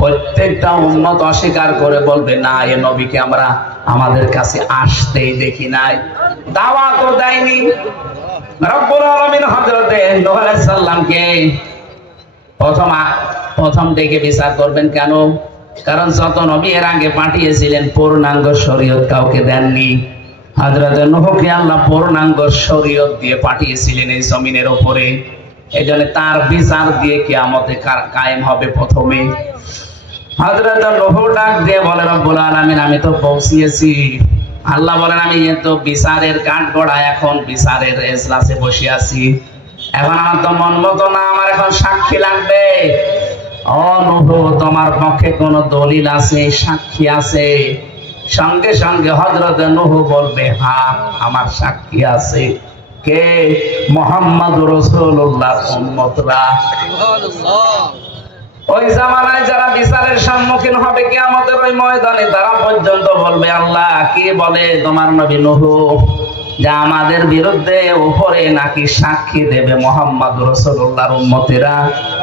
প্রত্যেকটা উম্মত অস্বীকার করে বলবে, না, এই নবীকে আমরা আমাদের কাছে আসতেই দেখি নাই, দাওয়াতও দেয়নি। রব্বুল আলামিন হযরত নূহ আলাইহিস সালামকে প্রথম ডেকে বিচার করবেন। কেন? কারণ যত নবী এর আগে পাঠিয়েছিলেন পূর্ণাঙ্গ শরীয়ত কাউকে দেননি। হযরত নূহকে আল্লাহ পূর্ণাঙ্গ শরীয়ত দিয়ে পাঠিয়েছিলেন এই জমিনের উপরে। এজন্য তার বিচার দিয়ে কিয়ামতে কায়েম হবে প্রথমে। হযরত নূহ ডাক দিয়ে বলে, রব্বুল আলামিন, আমি তো পৌঁছিয়েছি। আল্লাহ বলেন, আমি তো বিচারের কাঠগড়া, এখন বিচারের এজলাসে বসে আছি, এখন আমার তো মন মতো না, আমার এখন সাক্ষী লাগবে। ও নূহ, তোমার পক্ষে কোন দলিল আছে, সাক্ষী আছে? সঙ্গে সঙ্গে হযরত নূহ বলবে, হ্যাঁ, আমার সাক্ষী আছে। কে? মুহাম্মদুর রাসূলুল্লাহ উম্মতরা। ওই জামানায় যারা বিচারের সম্মুখীন হবে কিয়ামতের ওই ময়দানে, তারা পর্যন্ত বলবে, আল্লাহ কি বলে তোমার নবী নূহ, যে আমাদের বিরুদ্ধে উপরে নাকি সাক্ষী দেবে মুহাম্মদুর রাসূলুল্লাহর উম্মতেরা।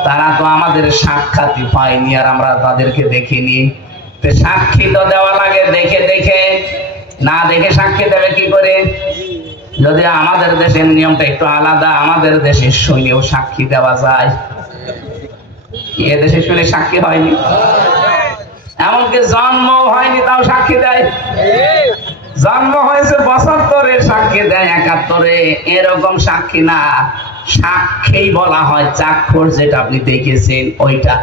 তারা তো আমাদের সাক্ষাৎই পায়নি, আর আমরা তাদেরকে দেখিনি। সাক্ষী তো দেওয়া লাগে দেখে দেখে, না দেখে সাক্ষী দেবে কি করে? যদি আমাদের দেশের নিয়মটা একটু আলাদা, আমাদের দেশে শুনেও সাক্ষী দেওয়া যায়। এ দেশে শুনে সাক্ষী হয়নি, এমনকি জন্ম হয়নি তাও সাক্ষী দেয়। জন্ম হয়েছে 75-এ, সাক্ষী দেয় 71-এ। এরকম সাক্ষী না, সাক্ষী বলা হয় চাক্ষুষ, যেটা আপনি দেখেছেন ওইটা।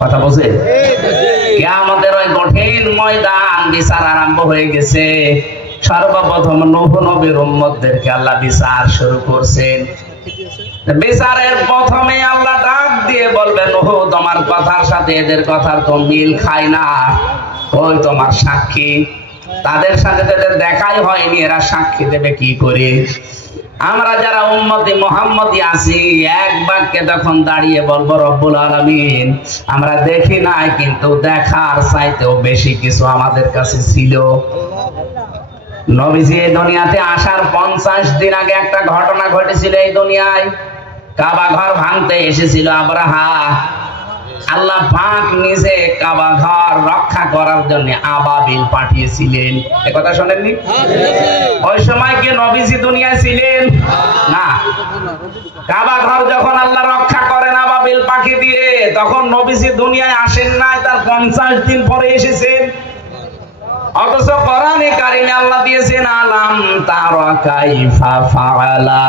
কথা বলছেন? কিয়ামতের ওই কঠিন ময়দান, বিচার আরম্ভ হয়ে গেছে। সর্বপ্রথম নূহ নবীর উম্মতদেরকে আল্লাহ বিচার শুরু করছেন। বিচারের প্রথমে আল্লাহ ডাক দিয়ে বলবেন, নূহ, তোমার কথার সাথে এদের কথার তো মিল খায় না, ওই তোমার সাক্ষী। তাদের সাথে তাদের দেখাই হয়নি, এরা সাক্ষী দেবে কি করে? আমরা যারা উম্মতি মুহাম্মদি আছি, এক বাক্যে তখন দাঁড়িয়ে বলবো, রব্বুল আলামিন, আমরা দেখি নাই, কিন্তু দেখার চাইতেও বেশি কিছু আমাদের কাছে ছিল। নবীজি এই দুনিয়াতে আসার 50 দিন আগে একটা ঘটনা ঘটেছিল এই দুনিয়ায়। কাবা ঘর ভাঙতে এসেছিল আবরাহা। আল্লাহ পাক নিজে কাবা ঘর রক্ষা করার জন্য আবাবিল পাঠিয়েছিলেন। এ কথা শোনেননি? ওই সময় কি নবীজি দুনিয়ায় ছিলেন? না। কাবা ঘর যখন আল্লাহ রক্ষা করেন আবাবিল পাখি দিয়ে, তখন নবীজি দুনিয়ায় আসেন নাই, তার 50 দিন পরে এসেছেন। অথচ কোরআনে কারিমে আল্লাহ দিয়েছেন, আলাম তারা কাইফা ফাআলা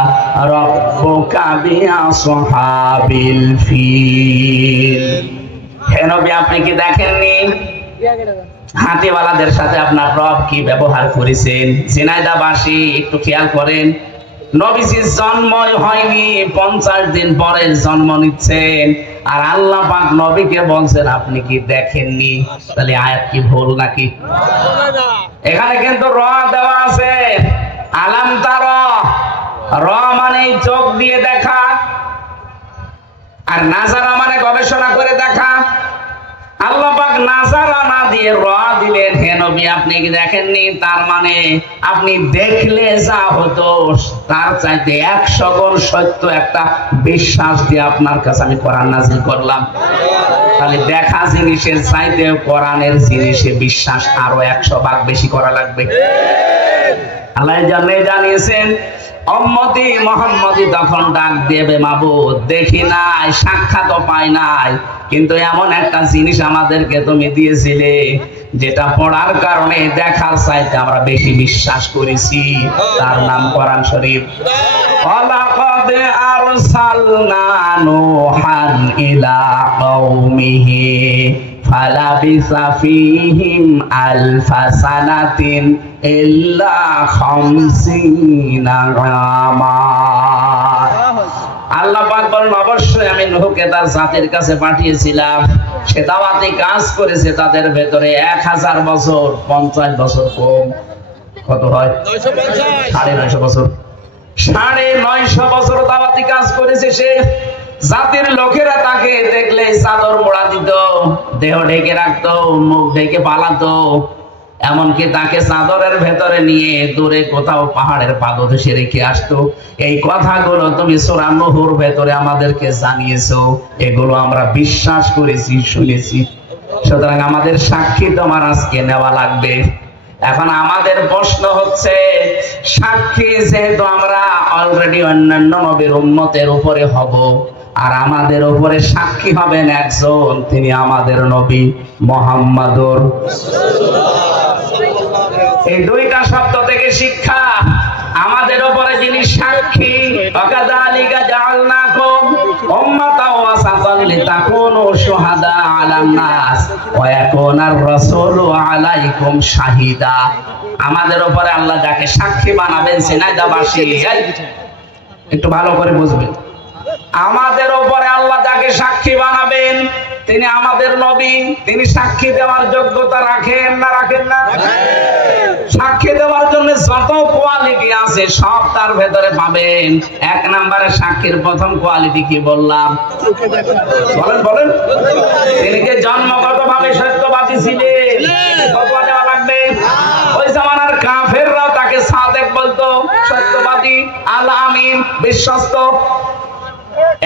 রাব্বুকা বিআসহাবিল ফিল। হে নবী, আপনি কি দেখেননি হাতিওয়ালাদের সাথে আপনার রব কি ব্যবহার করেছেন? ঝিনাইদহবাসী একটু খেয়াল করেন, নবীজির জন্মই হয়নি, 50 দিন পরে জন্ম নিচ্ছেন, আর আল্লাহ পাক নবীকে বলছেন আপনি কি দেখেননি? তাহলে আয়াত কি ভুল নাকি? এখানে কিন্তু র দেওয়া আছে, আলাম তারা। র মানে চোখ দিয়ে দেখা, আর নাজারা মানে গবেষণা করে দেখা। আল্লাহ পাক নাজারা না দিয়ে র দিলেন, হে নবী আপনি কি দেখেননি? তার মানে আপনি দেখলে যা হতো তার চাইতে 100 গুণ সত্য একটা বিশ্বাস দিয়ে আপনার কাছে আমি কোরআন নাযিল করলাম। তাহলে দেখা জিনিসের চাইতে কোরআনের জিনিসে বিশ্বাস আরো 100 ভাগ বেশি করা লাগবে। আল্লাহ জানিয়েছেন উম্মতি মুহাম্মদি তখন ডাক দেবে, মাবুদ দেখি নাই, সাক্ষাৎ পাই নাই, কিন্তু এমন একটা জিনিস আমাদেরকে তুমি দিয়েছিলে যেটা পড়ার কারণে দেখার চাইতে আমরা বেশি বিশ্বাস করেছি, তার নাম কোরআন শরীফ। ওয়ালাকাদ আরসালনা নূহান ইলা কওমিহি ফালাবিসা ফীহিম আলফা সানাতিন ইল্লা 50 আমা। আল্লাহ পাক বলেন অবশ্যই আমি নূহকে তার জাতির কাছে পাঠিয়েছিলাম, সে দাওয়াতি কাজ করেছে তাদের ভেতরে 1000 বছর, 50 বছর কম, কত হয়? 950 বছর। 950 বছর দাওয়াতি কাজ করেছে সে। জাতির লোকেরা তাকে দেখলে চাদর মোড়া দিত, দেহ ঢেকে রাখতো, মুখ ঢেকে পালাতো, এমনকি তাকে চাদরের ভেতরে নিয়ে দূরে কোথাও পাহাড়ের পাদদেশে রেখে আসতো। এই কথাগুলো তুমি সূরা নূহর ভেতরে আমাদেরকে জানিয়েছো, এগুলো আমরা বিশ্বাস করেছি, শুনেছি। সুতরাং আমাদের সাক্ষী তোমার আজকে নেওয়া লাগবে। এখন আমাদের প্রশ্ন হচ্ছে, সাক্ষী যেহেতু আমরা অলরেডি অন্যান্য নবীর উম্মতের উপরে হব, আর আমাদের উপরে সাক্ষী হবেন একজন, তিনি আমাদের নবী মুহাম্মাদুর রাসূলুল্লাহ। এই দুইটা শব্দ থেকে শিক্ষা, আমাদের উপরে যিনি সাক্ষী, ওয়াকাযালিকা জাআলনাকুম উম্মাতাও ওয়াসাতান লিতাকুনু শুহাদা আলান নাস ওয়া ইয়াকুনার রাসূলু আলাইকুম শাহিদা। আমাদের উপরে আল্লাহ যাকে সাক্ষী বানাবেন, সিনাইদাবাসী একটু ভালো করে বুঝবেন, আমাদের উপরে আল্লাহ যাকে সাক্ষী বানাবেন তিনি আমাদের নবী। তিনি সাক্ষী দেওয়ার যোগ্যতা রাখেন না রাখেন না? সাক্ষী দেওয়ার জন্য যত কোয়ালিটি আছে সব তার ভেতরে পাবেন। 1 নম্বরে সাক্ষীর প্রথম কোয়ালিটি কি বললাম? বলেন বলেন। তিনি যে জন্মগতভাবে সত্যবাদী ছিলেন, ফতোয়া দেওয়া লাগবে। ওই জামানার কাফেররাও তাকে সাদেক বলতো, সত্যবাদী, আল আমিন, বিশ্বস্ত।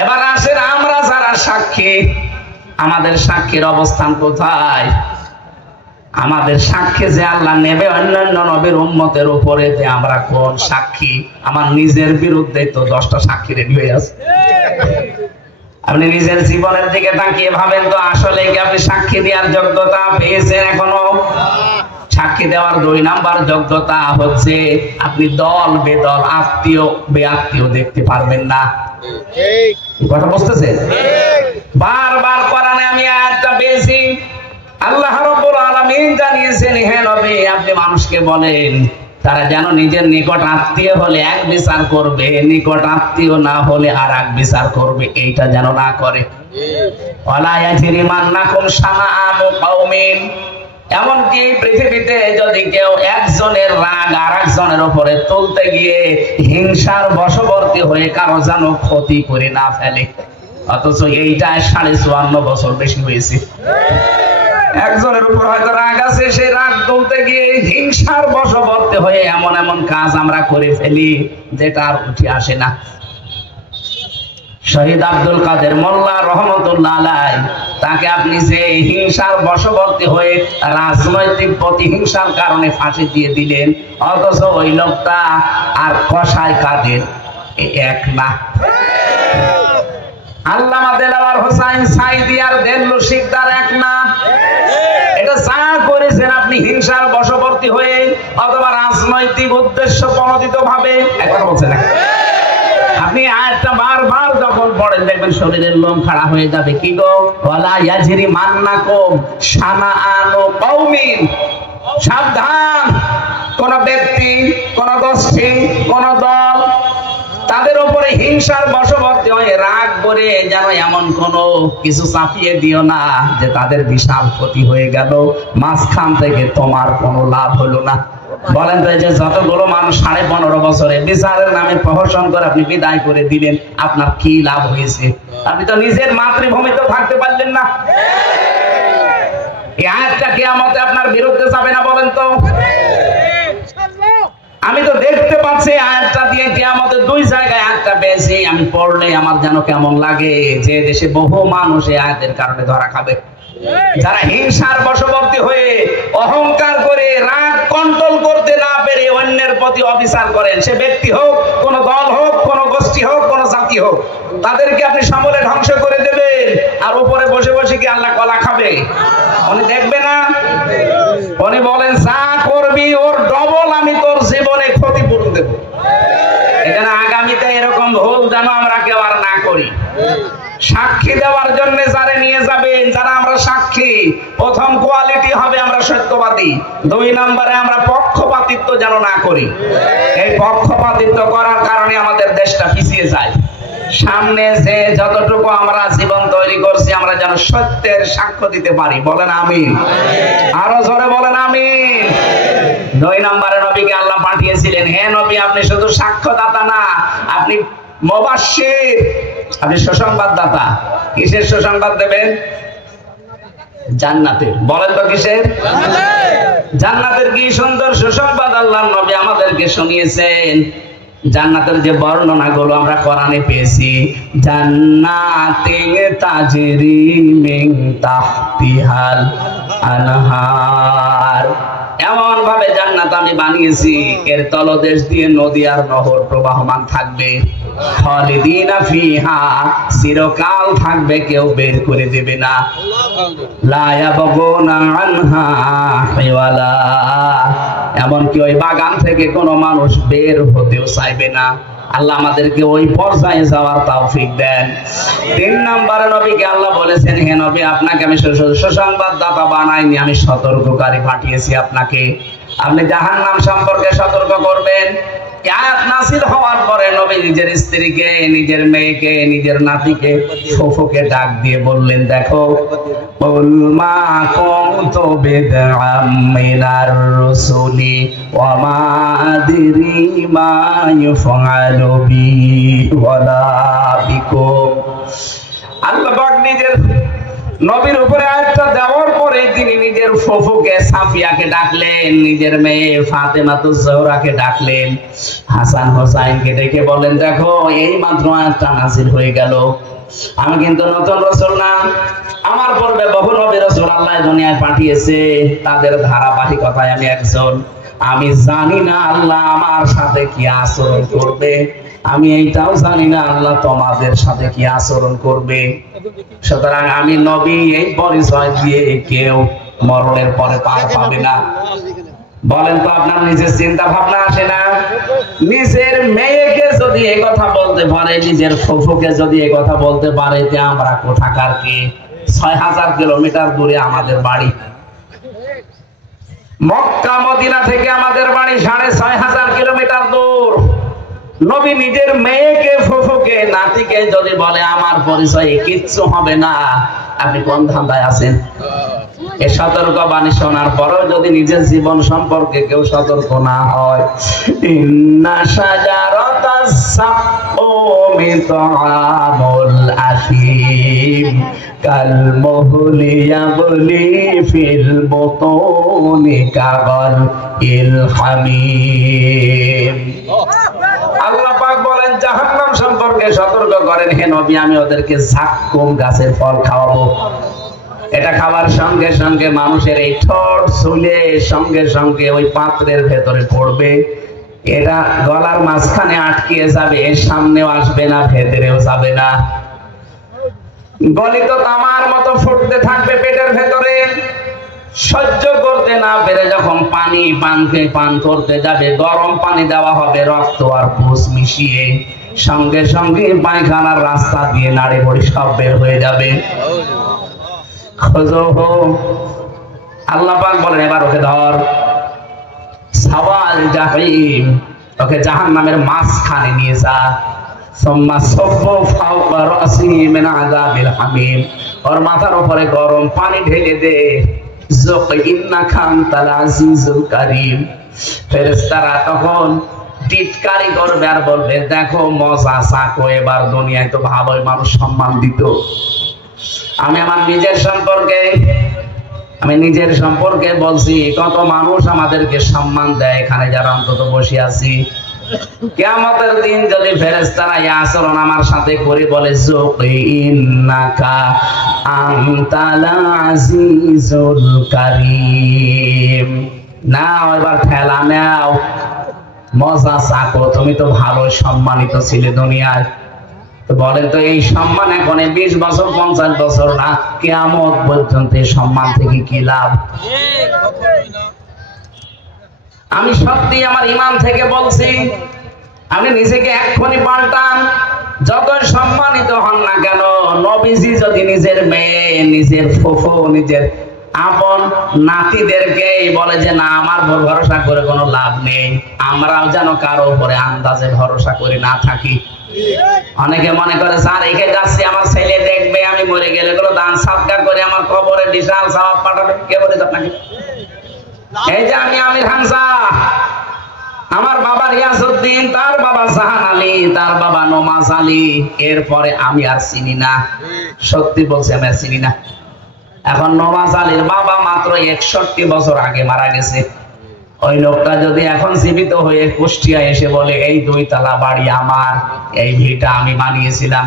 এবার আসেন আমরা যারা সাক্ষী, আমাদের সাক্ষীর অবস্থান কোথায়? আমাদের সাক্ষী যে আল্লাহ নেবে অন্যান্য নবীর উম্মতের উপরে, যে আমরা কোন সাক্ষী? আমার নিজের বিরুদ্ধে তো 10টা সাক্ষী রেডি হয়ে আছে। আপনি নিজের জীবনের দিকে তাকিয়ে ভাবেন তো, আসলে কি আপনি সাক্ষী দেওয়ার যোগ্যতা পেয়েছেন এখনো? সাক্ষী দেওয়ার 2 নাম্বার যোগ্যতা হচ্ছে আপনি দল বেদল, আত্মীয় বেআত্মীয় দেখতে পারবেন না। কথা বুঝতেছেন? বারবার কোরআনে আমি আয়াতটা পেয়েছি, আল্লাহ রাব্বুল আলামিন জানিয়েছেন, হে নবী আপনি মানুষকে বলেন তারা যেন নিজের নিকট আত্মীয় হলে এক বিচার করবে, নিকট আত্মীয় না হলে আর এক বিচার করবে, এইটা যেন না করে। ওয়ালা ইয়াজরিমান্নাকুম শানাআনু কওমিন। এমনকি পৃথিবীতে যদি কেউ একজনের রাগ আর একজনের উপরে তুলতে গিয়ে হিংসার বশবর্তী হয়ে কারো যেন ক্ষতি করে না ফেলে, অথচ এইটা 54.5 বছর বেশি হয়েছে। একজনের উপর হয়তো রাগ আছে, সেই রাগ তুলতে গিয়ে হিংসার বশবর্তী হয়ে এমন এমন কাজ আমরা করে ফেলি যেটা আর উঠে আসে না। শহীদ আব্দুল কাদের মোল্লা রহমতুল্লাহ আলাইহি, তাকে আপনি যে হিংসার বশবর্তী হয়ে রাজনৈতিক প্রতিহিংসার কারণে ফাঁসি দিয়ে দিলেন, অথচ ওই লোকটা আর কসাই কাদের এক না। আল্লামা দেলাওয়ার হোসাইন সাইদি আর দেল্লু শিকদার এক না। এটা যা করেছেন আপনি হিংসার বশবর্তী হয়ে অথবা রাজনৈতিক উদ্দেশ্য প্রণোদিত ভাবে, একবার বলছেন না? আপনি আয়াতটা বারবার যখন পড়েন দেখবেন শরীরের লোম খাড়া হয়ে যাবে। কি গো? ওয়ালা ইয়াজরিমান্নাকুম শানাআনু কওমিন। সাবধান, কোন ব্যক্তি, কোন গোষ্ঠী, কোন দল তাদের উপরে হিংসার বশবর্তী হয়ে রাগ করে যেন এমন কোন কিছু চাপিয়ে দিও না যে তাদের বিশাল ক্ষতি হয়ে গেল, মাঝখান থেকে তোমার কোনো লাভ হলো না। বলেন তো, যে যতগুলো মানুষ 15.5 বছরে বিচারের নামে প্রহসন করে আপনি বিদায় করে দিলেন, আপনার কি লাভ হয়েছে? আপনি তো নিজের মাতৃভূমিতে থাকতে পারলেন না। এই আয়াতটা কিয়ামতে আপনার বিরুদ্ধে যাবে না? বলেন তো। আমি তো দেখতে পাচ্ছি আয়াতটা দিয়ে কিয়ামতে 2 জায়গায় আয়াতটা বেশি আমি পড়লে আমার যেন কেমন লাগে, যে দেশে বহু মানুষ এই আয়াতের কারণে ধরা খাবে। যারা হিংসার বশবর্তী হয়ে অহংকার করে রাগ কন্ট্রোল করতে না পেরে অন্যের প্রতি অবিচার করেন, সে ব্যক্তি হোক, কোন দল হোক, কোন গোষ্ঠী হোক, কোন জাতি হোক, তাদেরকে আপনি সমূলে ধ্বংস করে দেবেন। আর উপরে বসে বসে কি আল্লাহ কলা খাবে? উনি দেখবে না? উনি বলেন, যা করবি ওর ডবল আমি তোর জীবনে ক্ষতিপূরণ দেব। এখানে আগামীতে এরকম ভুল যেন আমরা কেউ আর না করি। সাক্ষী দেওয়ার জন্য যারা নিয়ে যাবেন, যারা আমরা সাক্ষী, প্রথম কোয়ালিটি হবে আমরা সত্যবাদী, 2 নম্বরে আমরা পক্ষপাতিত্ব যেন না করি। এই পক্ষপাতিত্ব করার কারণে আমাদের দেশটা পিছিয়ে যায়। সামনে যে যতটুকু আমরা জীবন তৈরি করছি, আমরা যেন সত্যের সাক্ষ্য দিতে পারি। বলেন আমিন। আরো জোরে বলেন আমিন। 2 নম্বরে নবীকে আল্লাহ পাঠিয়েছিলেন, হে নবী, আপনি শুধু সাক্ষ্যদাতা না, আপনি মুবাশশির, আপনি সুসংবাদদাতা। কিসের সুসংবাদ দেবেন? জান্নাতের। বলেন তো কিসের? জান্নাতের। কি সুন্দর সুসংবাদ আল্লাহর নবী আমাদেরকে শুনিয়েছেন। জান্নাতের যে বর্ণনাগুলো আমরা কোরআনে পেয়েছি, জান্নাতিন তাজরি মিন তাহতিহাল আনহার, এমন ভাবে জান্নাত আমি বানিয়েছি, এর তলদেশ দিয়ে নদী আর নহর প্রবাহমান থাকবে। খালিদিনা ফিহা, চিরকাল থাকবে, কেউ বের করে দেবে না। লা ইয়াবগুনা আনহা হিওয়ালা, এমনকি ওই বাগান থেকে কোনো মানুষ বের হতেও চাইবে না। আল্লাহ আমাদেরকে ওই পর্যায়ে যাওয়ার তৌফিক দেন। 3 নম্বরে নবীকে আল্লাহ বলেছেন, হে নবী, আপনাকে আমি সুসংবাদদাতা বানাইনি, আমি সতর্ককারী পাঠিয়েছি আপনাকে। আপনি জাহান্নাম সম্পর্কে সতর্ক করবেন। আয়াত নাযিল হওয়ার পরে নবী নিজের স্ত্রীকে, নিজের মেয়েকে, নিজের নাতিকে, ফুফুকে ডাক দিয়ে বললেন, দেখো, কুল মা কুনতু বিদআম মিনার রাসূলি ওয়া মা আদরি মা ইউফআলু বি ওয়ালা বিকুম। আল্লাহ পাক নিজের নবীর উপরে আয়াতটা দেওয়ার পরে তিনি নিজের ফুফুকে সাফিয়াকে ডাকলেন, নিজের মেয়ে ফাতেমাতুজ জোহরাকে ডাকলেন, হাসান হোসাইনকে ডেকে বলেন, দেখো, এই মাত্র আয়াতটা নাযিল হয়ে গেল। আমি কিন্তু নতুন রাসূল না, আমার পূর্বে বহু নবী রাসূল আল্লাহ দুনিয়ায় পাঠিয়েছে, তাদের ধারাবাহিকতায় আমি একজন। আমি জানি না আল্লাহ আমার সাথে কি আচরণ করবে, আমি এইটাও জানি না আল্লাহ তোমাদের সাথে কি আচরণ করবে। সুতরাং আমি নবী, এই পরিচয় দিয়ে কেউ মরণের পরে পার পাবে না। বলেন তো, আপনার নিজের চিন্তা ভাবনা আসে না? নিজের মেয়েকে যদি এই কথা বলতে পারে, নিজের ফুফুকে যদি এই কথা বলতে পারে, যে আমরা কোথাকার কি? 6000 কিলোমিটার দূরে আমাদের বাড়ি। মক্কা মদিনা থেকে আমাদের বাড়ি 6500 কিলোমিটার দূর। নবী নিজের মেয়েকে, ফুফুকে, নাতিকে যদি বলে আমার পরিচয়ে কিচ্ছু হবে না, আপনি কোন ধান্দায় আছেন? এই সতর্ক বাণী শোনার পরেও যদি নিজের জীবন সম্পর্কে কেউ সতর্ক না হয়, ইন্না শাজারাতাস সাকুমি তাআমুল আসিম কাল মুহলি ইয়াগলি ফিল বুতুনি কাগাল ইল হামিম। আল্লাহ পাক বলেন, জাহান্নাম সম্পর্কে সতর্ক করেন, হে নবী, আমি ওদেরকে জাক্কুম গাছের ফল খাওয়াবো। এটা খাবার সঙ্গে সঙ্গে মানুষের এই ঠোঁট চুলে সঙ্গে সঙ্গে ওই পাত্রের ভেতরে পড়বে। এটা গলার মাঝখানে আটকিয়ে যাবে, এর সামনেও আসবে না, ভেতরেও যাবে না। গলিত তামার মতো ফুটতে থাকবে পেটের ভেতরে। সহ্য করতে না পেরে যখন পান করতে যাবে, গরম পানি দেওয়া হবে রক্ত আর পুষ মিশিয়ে, সঙ্গে সঙ্গে পায়খানার রাস্তা দিয়ে নাড়ি ভড়ি সব বের হয়ে যাবে। আল্লাহ পাক বলেন, এবার ওকে ধর, সাওয়াল জাহিম, ওকে জাহান্নামের মাঝখানে নিয়ে যা। সুম্মা সাব্বু ফাওকা রাসিহি মিন আযাবিল হামিম, ওর মাথার উপরে গরম পানি ঢেলে দে, যুক ইন্নাকা আনতাল আজিজুল কারীম। ফেরেশতারা তখন টিটকারি করবে আর বলবে, দেখো মজা চাকো, এবার দুনিয়ায় তো ভালোই মানুষ সম্মান দিত। আমি আমার নিজের সম্পর্কে বলছি, কত মানুষ আমাদেরকে সম্মান দেয় এখানে যারা অন্তত বসে আছি। কিয়ামতের দিন যদি ফেরেশতারা এই আচরণ আমার সাথে করে বলে, ইন্নাকা আনতাল আজিজুল কারীম, নাও এবার ঠেলা নাও, মজা চাকো, তুমি তো ভালো সম্মানিত ছিলে দুনিয়ায়। তো বলেন তো এই সম্মান এখন 20 বছর 50 বছর না, কিয়ামত পর্যন্ত এই সম্মান থেকে কি লাভ? আমি সত্যি আমার ঈমান থেকে বলছি, আমি নিজেকে এক্ষুনি পাল্টান। যত সম্মানিত হন না কেন, নবীজি যদি নিজের মেয়ে, নিজের ফুফু, নিজের আপন নাতিদেরকে বলে যে না আমার ভরসা করে কোনো লাভ নেই, আমরাও যেন কারো উপরে আন্দাজে ভরসা করে না থাকি। অনেকে মনে করে স্যার রেখে যাচ্ছি, আমার ছেলে দেখবে, আমি মরে গেলে কোনো দান সাদকা করে আমার কবরে বিশাল সওয়াব পাঠাবে। কে বলেছে আপনাকে? এই যে আমি আমির হামজা, আমার বাবা রিয়াজউদ্দিন, তার বাবা জাহান আলী, তার বাবা নমাজ আলী, এরপরে আমি আর চিনি না। সত্যি বলছি, আমি আর চিনি না। এখন নমাজ আলীর বাবা মাত্র 61 বছর আগে মারা গেছে। ওই লোকটা যদি এখন জীবিত হয়ে কুষ্টিয়ায় এসে বলে এই 2 তলা বাড়ি আমার, এই ভিটা আমি বানিয়েছিলাম,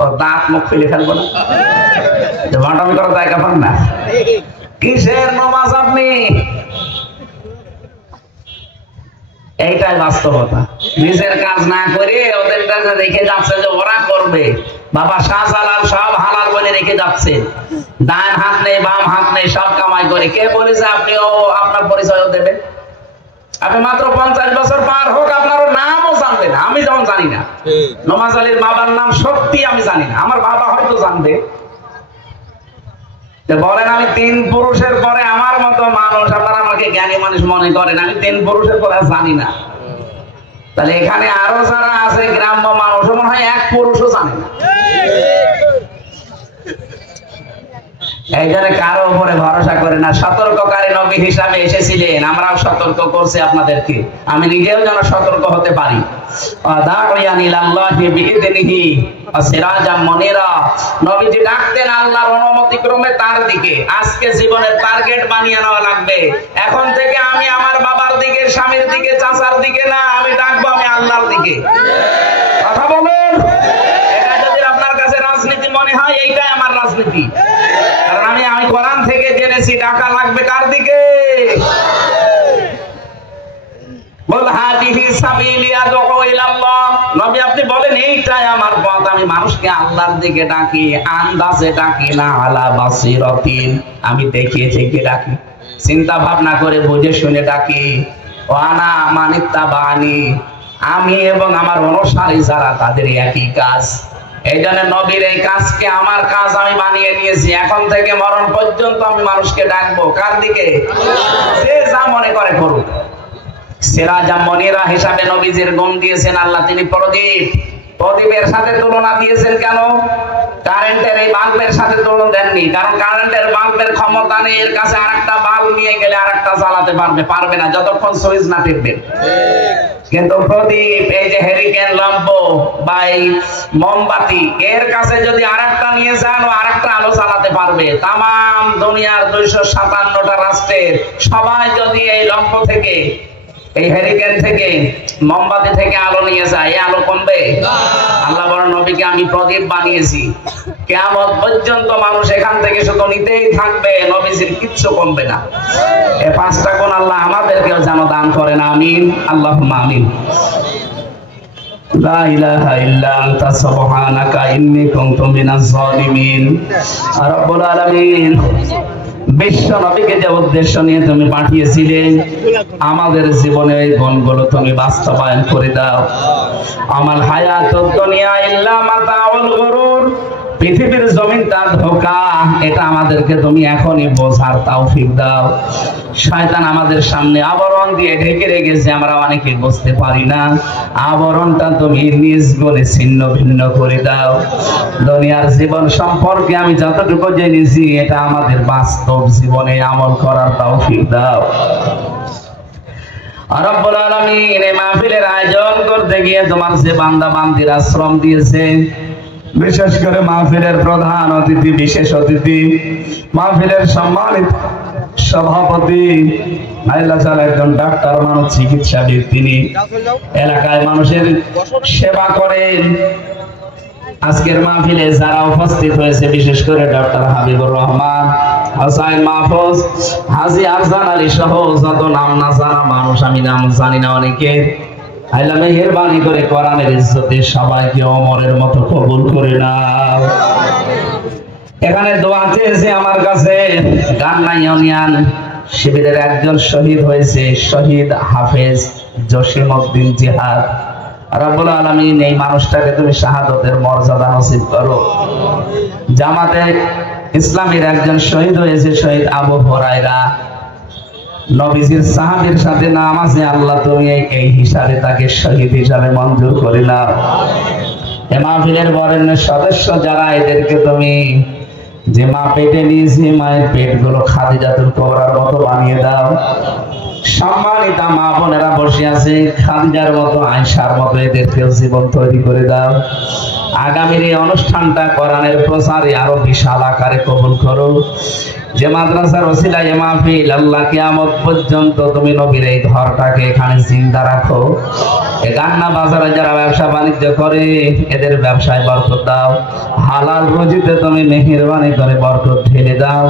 ওর দাঁত মুখ খুলে ফেলবো না? ভাটামি করা জায়গা পান না। কিসের নমাজ আপনি? এইটাই বাস্তবতা। নিজের কাজ না করে ওদের কাছে রেখে যাচ্ছে যে ওরা করবে। বাবা শাহজালাল সব হালাল বলে রেখে যাচ্ছে, ডান হাত নেই বাম হাত নেই, সব কামাই করে। কে বলেছে আপনিও আপনার পরিচয় দেবেন? আপনি মাত্র 50 বছর পার হোক, আপনার নামও জানবে না, আমি যেমন জানি না। নমাজ আলীর বাবার নাম সত্যি আমি জানি না, আমার বাবা হয়তো জানবে। বলেন আমি 3 পুরুষের পরে আমার মতো মানুষ, আপনারা আমাকে জ্ঞানী মানুষ মনে করেন, আমি 3 পুরুষের পরে জানি না। তাহলে এখানে আরো যারা আছে গ্রাম্য মানুষ, মনে হয় 1 পুরুষও জানে না। এই জন্য কারো উপরে ভরসা করে না। সতর্ককারী নবী হিসাবে এসেছিলেন, আমরাও সতর্ক করছি আপনাদেরকে, আমি নিজেও যেন সতর্ক হতে পারি। নবীজি ডাকতেন আল্লাহর অনুমতি ক্রমে তার দিকে। আজকে জীবনের টার্গেট বানিয়ে নেওয়া লাগবে, এখন থেকে আমি আমার বাবার দিকে, স্বামীর দিকে, চাচার দিকে না, আমি ডাকবো আমি আল্লাহর দিকে। কথা বলুন। এটা যদি আপনার কাছে রাজনীতি মনে হয়, এইটাই আমার রাজনীতি। কারণ আমি কোরআন থেকে জেনেছি ডাকা লাগবে কার দিকে? বল হাদিহি সাবিলি আদউ ইলাল্লাহ। নবী আপনি বলেন এইটাই আমার পথ, আমি মানুষকে আল্লাহর দিকে ডাকি, আন্দাজে ডাকি না, আলা বাসিরাতিন, আমি দেখিয়ে থেকে ডাকি, চিন্তা ভাবনা করে বুঝে শুনে ডাকি। ওয়ানা মানিত্তাবানি, আমি এবং আমার অনুসারী যারা তাদের একই কাজ। এই জন্য নবীর এই কাজকে আমার কাজ আমি বানিয়ে নিয়েছি। এখন থেকে মরণ পর্যন্ত আমি মানুষকে ডাকবো কার দিকে? সে যা মনে করে করুক। সিরাজাম মুনিরা হিসাবে নবীজির গুণ দিয়েছেন আল্লাহ, তিনি প্রদীপ। প্রদীপের সাথে তুলনা দিয়েছেন কেন? কারেন্টের এই বাল্বের সাথে তুলনা দেননি, কারণ কারেন্টের বাল্বের ক্ষমতা নেই, এর কাছে আরেকটা বাল্ব নিয়ে গেলে আরেকটা জ্বালাতে পারবে না যতক্ষণ সুইচ না টিপবেন। কিন্তু প্রদীপ, এই যে হেরিকেন ল্যাম্প বা মোমবাতি, এর কাছে যদি আরেকটা নিয়ে যান, ও আরেকটা আলো জ্বালাতে পারবে। তামাম দুনিয়ার 257টা রাষ্ট্রের সবাই যদি এই ল্যাম্প থেকে, এই হেরিকেন থেকে, মোমবাতি থেকে আলো নিয়ে যায়, এই আলো কমবে? আল্লাহ বলেন নবীকে আমি প্রদীপ বানিয়েছি, কিয়ামত পর্যন্ত মানুষ এখান থেকে শুধু নিতেই থাকবে, নবীজির কিচ্ছু কমবে না। এই 5টা গুণ আল্লাহ আমাদেরকেও যেন দান করেন, আমিন, আল্লাহুম্মা আমিন। লা ইলাহা ইল্লা আনতা সুবহানাকা ইন্নী কুনতু মিনাজ জালিমিন। রব্বুল আলামিন, বিশ্ব নবীকে যে উদ্দেশ্য নিয়ে তুমি পাঠিয়েছিলে, আমাদের জীবনে এই গুণগুলো তুমি বাস্তবায়ন করে দাও। আমাল হায়াতুদ দুনিয়া ইল্লা মাতাউল গুরুর, পৃথিবীর জমিনটা ধোঁকা, এটা আমাদেরকে তুমি এখনই বোঝার তৌফিক দাও। শয়তান আমাদের সামনে আবরণ দিয়ে ঢেকে রেখেছে, আমরা অনেকে বুঝতে পারি না। আবরণটা তুমি নিজ গুণে ছিন্ন ভিন্ন করে দাও। দুনিয়ার জীবন সম্পর্কে আমি যতটুকু জেনেছি, এটা আমাদের বাস্তব জীবনে আমল করার তৌফিক দাও। রব্বুল আলামিন এই মাহফিলের আয়োজন করতে গিয়ে তোমার যে বান্দা বান্দিরা শ্রম দিয়েছে, বিশেষ করে মাহফিলের প্রধান অতিথি, বিশেষ অতিথি, মাহফিলের সম্মানিত সভাপতি একজন ডাক্তার, মানুষ চিকিৎসাবিদ, তিনি এলাকায় মানুষের সেবা করেন। আজকের মাহফিলে যারা উপস্থিত হয়েছে, বিশেষ করে ডক্টর হাবিবুর রহমান, হোসাইন মাহফুজ, হাজী আরজান আলী সহ যত নাম না জানা মানুষ, আমি নাম জানি না অনেকে, আল্লাহ মেহেরবানি করে কোরআনের ইজ্জতে সবাইকে ওমরের মতো কবুল করে নাও। এখানে দোয়া চেয়েছে আমার কাছে গান্না ইউনিয়ন শিবিরের একজন শহীদ হয়েছে, শহীদ হাফেজ জসিম উদ্দিন জিহাদ। রব্বুল আলামিন এই মানুষটাকে তুমি শাহাদাতের মর্যাদা নসিব করো। জামাতে ইসলামের একজন শহীদ হয়েছে, শহীদ আবু হুরায়রা, নবীজির সাহাবীর সাথে নাম আছে, আল্লাহ তুমি এই হিসাবে তাকে শহীদ হিসাবে মঞ্জুর করে নাও। এই মাহফিলের বরেণ্য সদস্য যারা, এদেরকে তুমি যে মা পেটে নিয়েছে, মায়ের পেটগুলো খাদিজাতুল কুবরার মতো বানিয়ে দাও। সম্মানিত মা বোনেরা বসে আছে, খাদিজার মতো, আয়েশার মতো এদেরকেও জীবন তৈরি করে দাও। আগামীর এই অনুষ্ঠানটা কোরআনের প্রচারে আরো বিশাল আকারে কবুল করো। যে মাদ্রাসার ওসিলায় মাহফিল, আল্লাহ কিয়ামত পর্যন্ত তুমি নবীর এই ঘরটাকে এখানে জিন্দা রাখো। এই গান্না বাজারে যারা ব্যবসা বাণিজ্য করে, এদের ব্যবসায় বরকত দাও। হালাল রুজিতে তুমি মেহেরবানি করে বরকত ঢেলে দাও।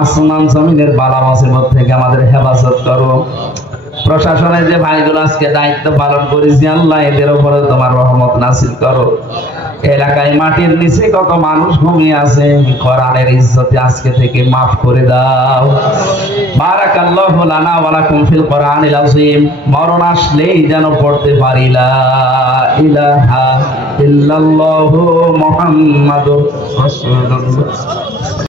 আসমান জমিনের বালা মুসিবত থেকে আমাদের হেফাজত করো। প্রশাসনের যে ভাইগুলো আজকে দায়িত্ব পালন করেছি, আল্লাহ এদের উপরে তোমার রহমত নাসিল করো। এলাকায় মাটির নিচে কত মানুষ ঘুমিয়ে আছে, কোরআনের ইজ্জতে আজকে থেকে মাফ করে দাও। বারাকাল্লাহু লানা ওয়া লাকুম ফিল কোরআনিল আযীম। মরণ আসলেই যেন পড়তে পারি লা ইলাহা ইল্লাল্লাহু মুহাম্মাদুর রাসূলুল্লাহ।